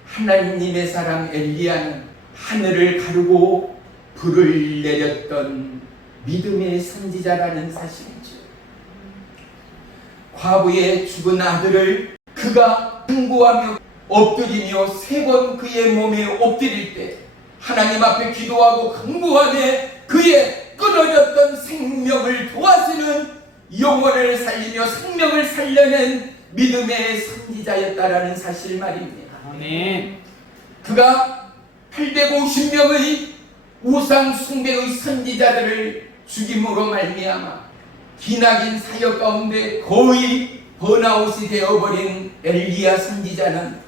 하나님의 사람 엘리야는 하늘을 가르고 불을 내렸던 믿음의 선지자라는 사실이죠. 과부의 죽은 아들을 그가 간구하며 엎드리며 3번 그의 몸에 엎드릴 때 하나님 앞에 기도하고 간구하며 그의 끊어졌던 생명을 도와주는 영혼을 살리며 생명을 살려낸 믿음의 선지자였다라는 사실 말입니다. 아멘. 그가 850명의 우상 숭배의 선지자들을 죽임으로 말미암아 기나긴 사역 가운데 거의 번아웃이 되어버린 엘리야 선지자는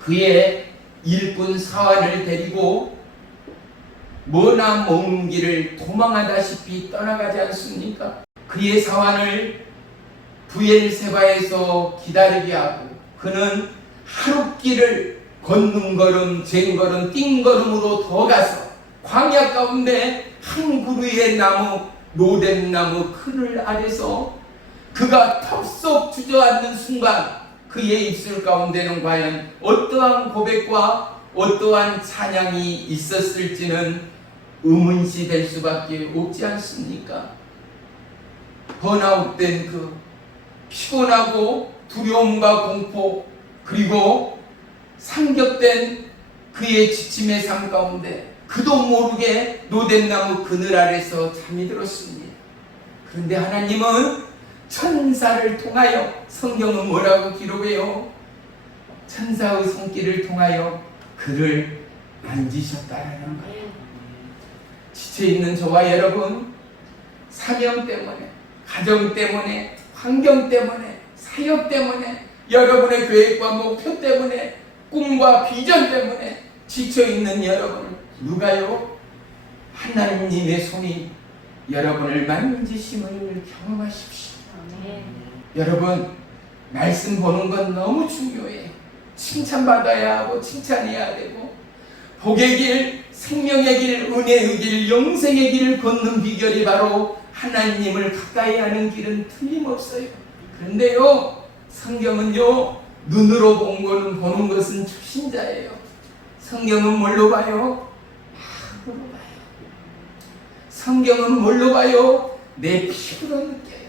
그의 일꾼 사환을 데리고 머나 먼 길을 도망하다시피 떠나가지 않습니까? 그의 사환을 부엘세바에서 기다리게 하고 그는 하룻길을 걷는 걸음, 쟁걸음, 띵걸음으로 더 가서 광야 가운데 한 그루의 나무, 노덴나무 그늘 아래서 그가 턱속 주저앉는 순간 그의 입술 가운데는 과연 어떠한 고백과 어떠한 찬양이 있었을지는 의문시 될 수밖에 없지 않습니까? 번아웃된 그 피곤하고 두려움과 공포 그리고 상격된 그의 지침의 삶 가운데 그도 모르게 노덴나무 그늘 아래서 잠이 들었습니다. 그런데 하나님은 천사를 통하여 성경은 뭐라고 기록해요? 천사의 손길을 통하여 그를 만지셨다라는 거예요. 지쳐있는 저와 여러분, 사명 때문에, 가정 때문에, 환경 때문에, 사역 때문에, 여러분의 계획과 목표 때문에, 꿈과 비전 때문에 지쳐있는 여러분을 누가요? 하나님의 손이 여러분을 만지심을 경험하십시오. 여러분, 말씀 보는 건 너무 중요해. 칭찬받아야 하고 칭찬해야 되고 복의 길, 생명의 길, 은혜의 길, 영생의 길을 걷는 비결이 바로 하나님을 가까이 하는 길은 틀림없어요. 그런데요, 성경은요, 눈으로 보는 것은 초신자예요. 성경은 뭘로 봐요? 마음으로 봐요. 성경은 뭘로 봐요? 내 피부로 느껴요.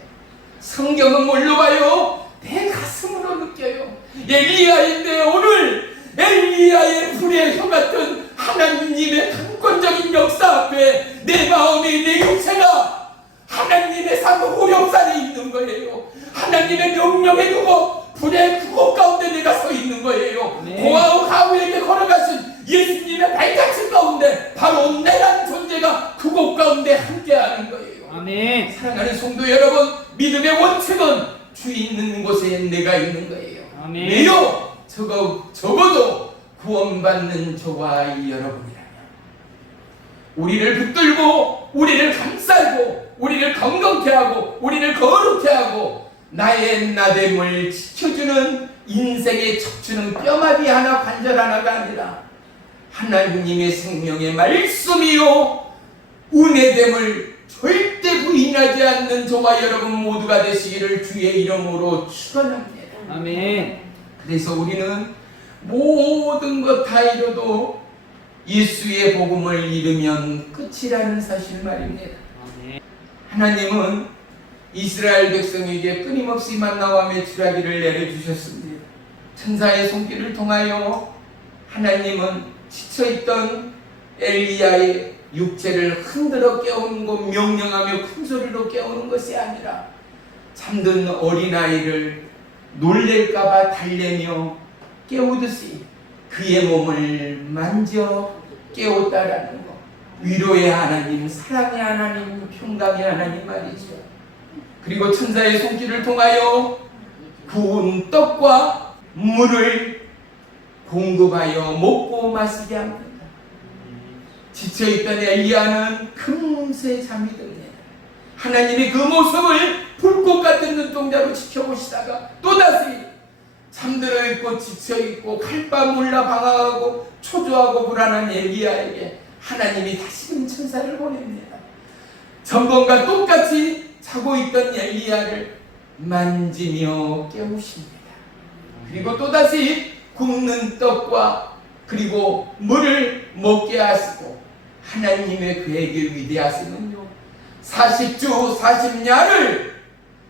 성경은 뭘로 봐요? 내 가슴으로 느껴요. 엘리야인데 오늘 엘리야의 불의 혀 같은 하나님의 강권적인 역사 앞에 내 마음이, 내 육체가 하나님의 사고 우영산에 있는 거예요. 하나님의 명령에 두고 불의 그곳 가운데 내가 서 있는 거예요. 네. 고아와 가우에게 걸어가신 예수님의 발자취 가운데 바로 내란 존재가 그곳 가운데 함께하는 거예요. 아멘. 사랑하는 성도 여러분, 믿음의 원칙은 주 있는 곳에 내가 있는 거예요. 아멘. 왜요? 적어도 구원받는 저와 여러분이라면 우리를 붙들고 우리를 감싸고 우리를 건강케 하고 우리를 거룩케 하고 나의 나됨을 지켜주는 인생의 척추는 뼈마디 하나 관절 하나가 아니라 하나님의 생명의 말씀이요 은혜됨을 절대 부인하지 않는 저와 여러분 모두가 되시기를 주의 이름으로 축원합니다. 아멘. 그래서 우리는 모든 것 다 이뤄도 예수의 복음을 잃으면 끝이라는 사실 말입니다. 아멘. 하나님은 이스라엘 백성에게 끊임없이 만나와 메추라기를 내려주셨습니다. 천사의 손길을 통하여 하나님은 지쳐있던 엘리야의 육체를 흔들어 깨우는 것, 명령하며 큰 소리로 깨우는 것이 아니라 잠든 어린아이를 놀랄까봐 달래며 깨우듯이 그의 몸을 만져 깨웠다라는 것. 위로의 하나님, 사랑의 하나님, 평강의 하나님 말이죠. 그리고 천사의 손길을 통하여 구운 떡과 물을 공급하여 먹고 마시게 합니다. 지쳐있던 엘리야는 금세 잠이 듭니다. 하나님이 그 모습을 불꽃 같은 눈동자로 지켜보시다가 또다시 잠들어 있고 지쳐 있고 칼바 몰라 방황하고 초조하고 불안한 엘리야에게 하나님이 다시금 천사를 보냅니다. 전번과 똑같이 자고 있던 엘리야를 만지며 깨우십니다. 그리고 또다시 굽는 떡과 그리고 물을 먹게 하시고 하나님의 계획을 위대하시는요 40주 40야를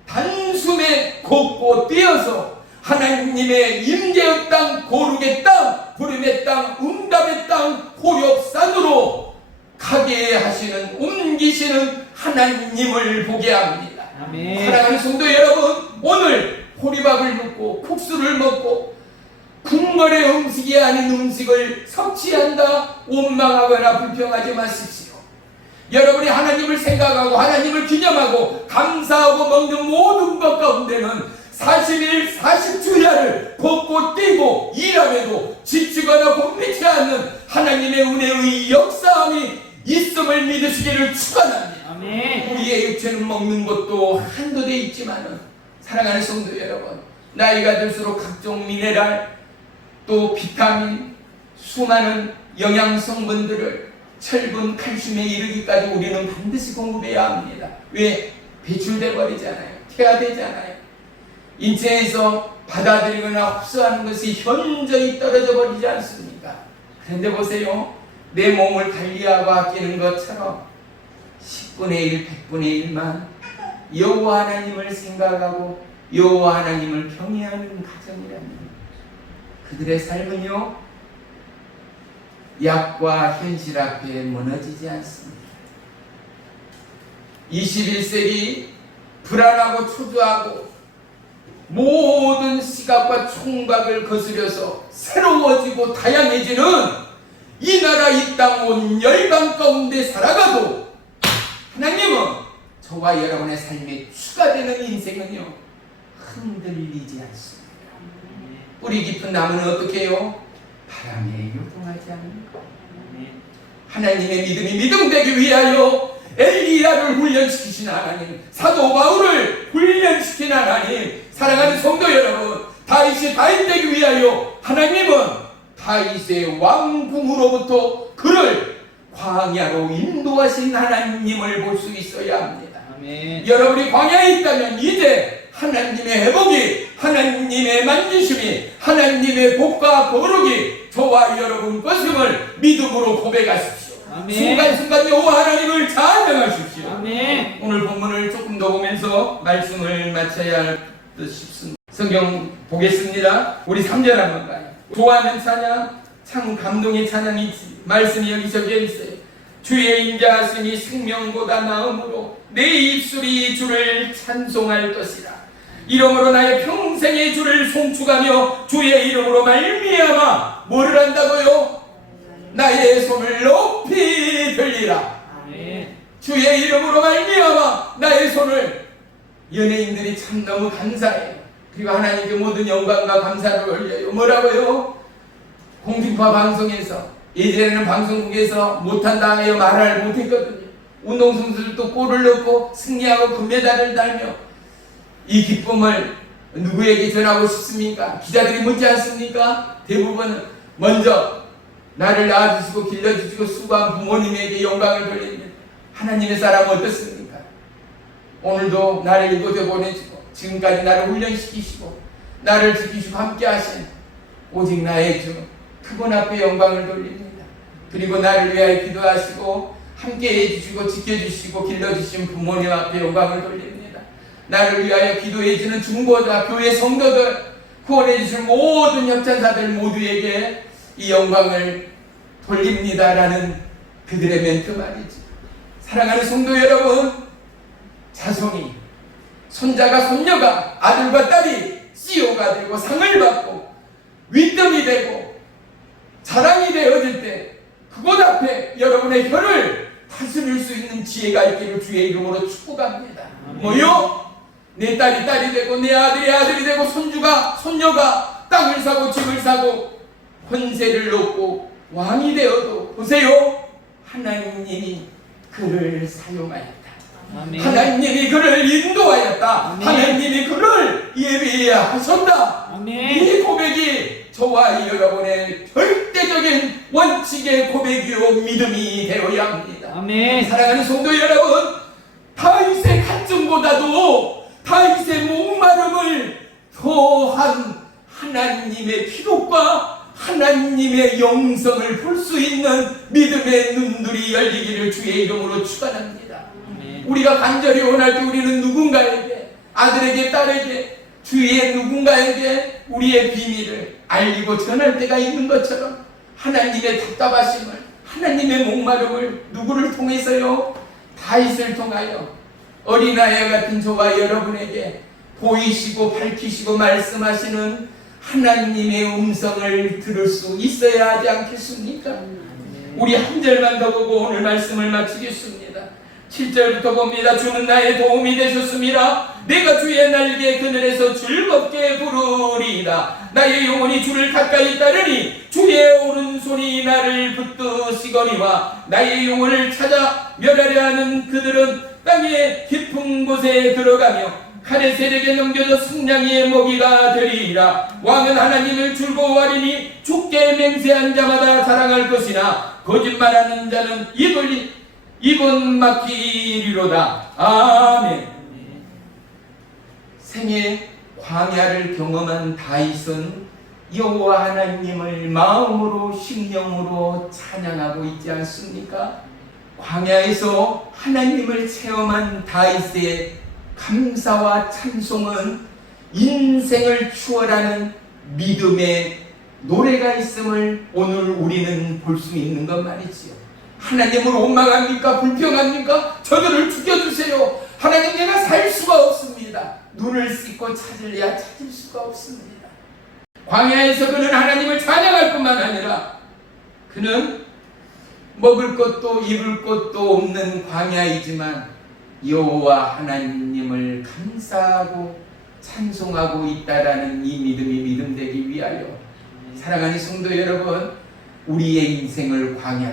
단숨에 걷고 뛰어서 하나님의 임재의 땅, 거룩의 땅, 부름의 땅, 응답의 땅, 호렵산으로 가게 하시는, 옮기시는 하나님을 보게 합니다. 아멘. 사랑하는 성도 여러분, 오늘 보리밥을 먹고 국수를 먹고 국물의 음식이 아닌 음식을 섭취한다 원망하거나 불평하지 마십시오. 여러분이 하나님을 생각하고 하나님을 기념하고 감사하고 먹는 모든 것 가운데는 40일 40주야를 걷고 뛰고 일하면도 지치거나 곤비치 않는 하나님의 은혜의 역사함이 있음을 믿으시기를 축원합니다. 아멘. 우리의 육체는 먹는 것도 한도 돼 있지만은 사랑하는 성도 여러분, 나이가 들수록 각종 미네랄 또 비타민, 수많은 영양 성분들을 철분, 칼슘에 이르기까지 우리는 반드시 공급해야 합니다. 왜? 배출돼 버리잖아요. 퇴화되잖아요. 인체에서 받아들이거나 흡수하는 것이 현저히 떨어져 버리지 않습니까? 그런데 보세요. 내 몸을 관리하고 아끼는 것처럼 10분의 1, 100분의 1만 여호와 하나님을 생각하고 여호와 하나님을 경외하는 가정이랍니다. 그들의 삶은요, 약과 현실 앞에 무너지지 않습니다. 21세기 불안하고 초조하고 모든 시각과 총각을 거스려서 새로워지고 다양해지는 이 나라 이 땅 온 열방 가운데 살아가도 하나님은 저와 여러분의 삶에 추가되는 인생은요 흔들리지 않습니다. 뿌리 깊은 나무는 어떻게 해요? 바람에 요동하지 않는 것. 하나님의 믿음이 믿음되기 위하여 엘리야를 훈련시키신 하나님, 사도 바울을 훈련시킨 하나님, 사랑하는 성도 여러분, 다윗이 다윗 되기 위하여 하나님은 다윗의 왕궁으로부터 그를 광야로 인도하신 하나님을 볼 수 있어야 합니다. 아멘. 여러분이 광야에 있다면 이제 하나님의 회복이, 하나님의 만지심이, 하나님의 복과 거룩이 저와 여러분 것임을 믿음으로 고백하십시오. 아멘. 순간순간 여호와 하나님을 찬양하십시오. 아멘. 오늘 본문을 조금 더 보면서 말씀을 마쳐야 할 듯 싶습니다. 성경 보겠습니다. 우리 3절 한번 봐요. 좋아하는 찬양, 참 감동의 찬양이 말씀이 여기 적혀 있어요. 주의 인자하심이 생명보다 나음으로 내 입술이 주를 찬송할 것이라. 이러므로 나의 평생의 주를 송축하며 주의 이름으로 말미암아 뭐를 한다고요? 나의 손을 높이 들리라. 아멘. 주의 이름으로 말미암아 나의 손을. 연예인들이 참 너무 감사해요. 그리고 하나님께 모든 영광과 감사를 올려요. 뭐라고요? 공중파 방송에서, 예전에는 방송국에서 못한다 하여 말을 못했거든요. 운동선수들도 골을 넣고 승리하고 금메달을 달며 이 기쁨을 누구에게 전하고 싶습니까? 기자들이 묻지 않습니까? 대부분은 먼저 나를 낳아주시고 길러주시고 수고한 부모님에게 영광을 돌립니다. 하나님의 사람은 어떻습니까? 오늘도 나를 이곳에 보내주고 지금까지 나를 훈련시키시고 나를 지키시고 함께 하신 오직 나의 주 그분 앞에 영광을 돌립니다. 그리고 나를 위하여 기도하시고 함께 해주시고 지켜주시고 길러주신 부모님 앞에 영광을 돌립니다. 나를 위하여 기도해주는 중보자, 교회 성도들, 구원해주신 모든 협찬사들 모두에게 이 영광을 돌립니다라는 그들의 멘트 말이죠. 사랑하는 성도 여러분, 자손이, 손자가 손녀가, 아들과 딸이 CEO가 되고 상을 받고 윗덤이 되고 자랑이 되어질 때 그곳 앞에 여러분의 혀를 다스릴 수 있는 지혜가 있기를 주의 이름으로 축복합니다. 뭐요? 내 딸이 딸이 되고 내 아들이 아들이 되고 손녀가 땅을 사고 집을 사고 권세를 얻고 왕이 되어도 보세요, 하나님이 그를 사용하였다. 아멘. 하나님이 그를 인도하였다. 아멘. 하나님이 그를 예비하셨다. 아멘. 이 고백이 저와 여러분의 절대적인 원칙의 고백이요 믿음이 되어야 합니다. 아멘. 사랑하는 성도 여러분, 다윗의 갈증보다도 다윗의 목마름을 더한 하나님의 기록과 하나님의 영성을 볼 수 있는 믿음의 눈들이 열리기를 주의 이름으로 축원합니다. 우리가 간절히 원할 때 우리는 누군가에게, 아들에게, 딸에게, 주위의 누군가에게 우리의 비밀을 알리고 전할 때가 있는 것처럼 하나님의 답답하심을, 하나님의 목마름을 누구를 통해서요? 다윗을 통하여 어린아이 같은 저와 여러분에게 보이시고 밝히시고 말씀하시는 하나님의 음성을 들을 수 있어야 하지 않겠습니까? 우리 한 절만 더 보고 오늘 말씀을 마치겠습니다. 7절부터 봅니다. 주는 나의 도움이 되셨습니다. 내가 주의 날개 그늘에서 즐겁게 부르리이다. 나의 영혼이 주를 가까이 따르니 주의 오른손이 나를 붙드시거니와 나의 영혼을 찾아 멸하려 하는 그들은 땅의 깊은 곳에 들어가며 칼의 세력에 넘겨져 승냥이의 먹이가 되리이다. 왕은 하나님을 즐거워하리니 주께 맹세한 자마다 자랑할 것이나 거짓말하는 자는 입은 막히리로다. 아멘. 생애 광야를 경험한 다윗은 여호와 하나님을 마음으로 심령으로 찬양하고 있지 않습니까? 광야에서 하나님을 체험한 다윗의 감사와 찬송은 인생을 추월하는 믿음의 노래가 있음을 오늘 우리는 볼 수 있는 것 말이지요. 하나님을 원망합니까? 불평합니까? 저들을 죽여주세요. 하나님, 내가 살 수가 없습니다. 눈을 씻고 찾으려야 찾을 수가 없습니다. 광야에서 그는 하나님을 찬양할 뿐만 아니라 그는 먹을 것도 입을 것도 없는 광야이지만 여호와 하나님을 감사하고 찬송하고 있다라는 이 믿음이 믿음되기 위하여 사랑하는 성도 여러분, 우리의 인생을 광야,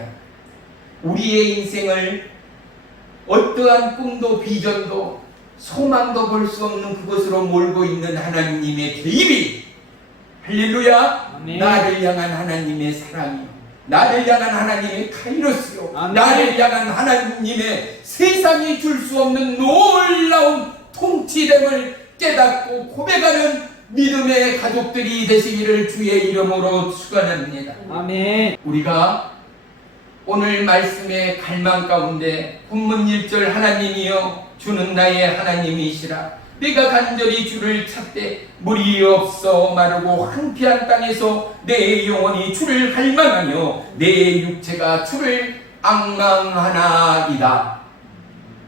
우리의 인생을 어떠한 꿈도 비전도 소망도 볼 수 없는 그것으로 몰고 있는 하나님의 개입이, 할렐루야, 아멘. 나를 향한 하나님의 사랑이요, 나를 향한 하나님의 카이로스요, 아멘. 나를 향한 하나님의 세상이 줄 수 없는 놀라운 통치됨을 깨닫고 고백하는 믿음의 가족들이 되시기를 주의 이름으로 축원합니다. 아멘. 우리가 오늘 말씀의 갈망 가운데 본문 1절 하나님이여 주는 나의 하나님이시라 내가 간절히 주를 찾되 물이 없어 마르고 황폐한 땅에서 내 영혼이 주를 갈망하며 내 육체가 주를 앙망하나이다.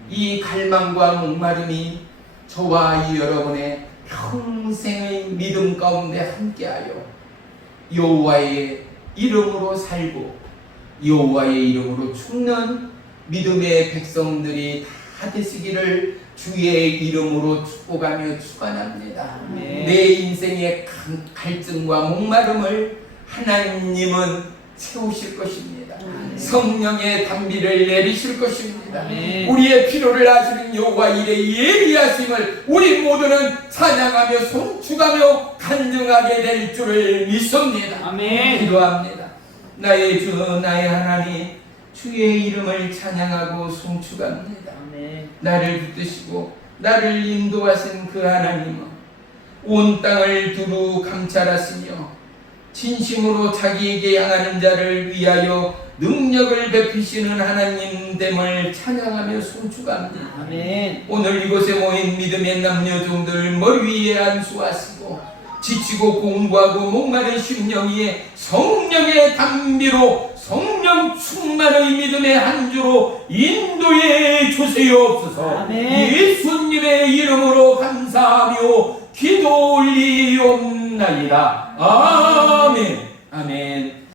이 갈망과 목마름이 저와 이 여러분의 평생의 믿음 가운데 함께하여 여호와의 이름으로 살고 여호와의 이름으로 죽는 믿음의 백성들이 다 되시기를 주의 이름으로 축복하며 축원합니다. 내 인생의 갈증과 목마름을 하나님은 채우실 것입니다. 성령의 단비를 내리실 것입니다. 우리의 필요를 아시는 여호와 일의 예비하심을 우리 모두는 찬양하며 송축하며 간증하게 될 줄을 믿습니다. 아멘. 기도합니다. 나의 주 나의 하나님 주의 이름을 찬양하고 송축합니다. 아멘. 나를 붙드시고 나를 인도하신 그 하나님은 온 땅을 두루 감찰하시며 진심으로 자기에게 향하는 자를 위하여 능력을 베푸시는 하나님 됨을 찬양하며 송축합니다. 아멘. 오늘 이곳에 모인 믿음의 남녀종들 머리 위에 안수하시고 지치고 공부하고 목마른 심령 위에 성령의 단비로 성령 충만의 믿음의 한 주로 인도해 주시옵소서. 아멘. 예수님의 이름으로 감사하며 기도 올리옵나이다. 아멘. 아멘.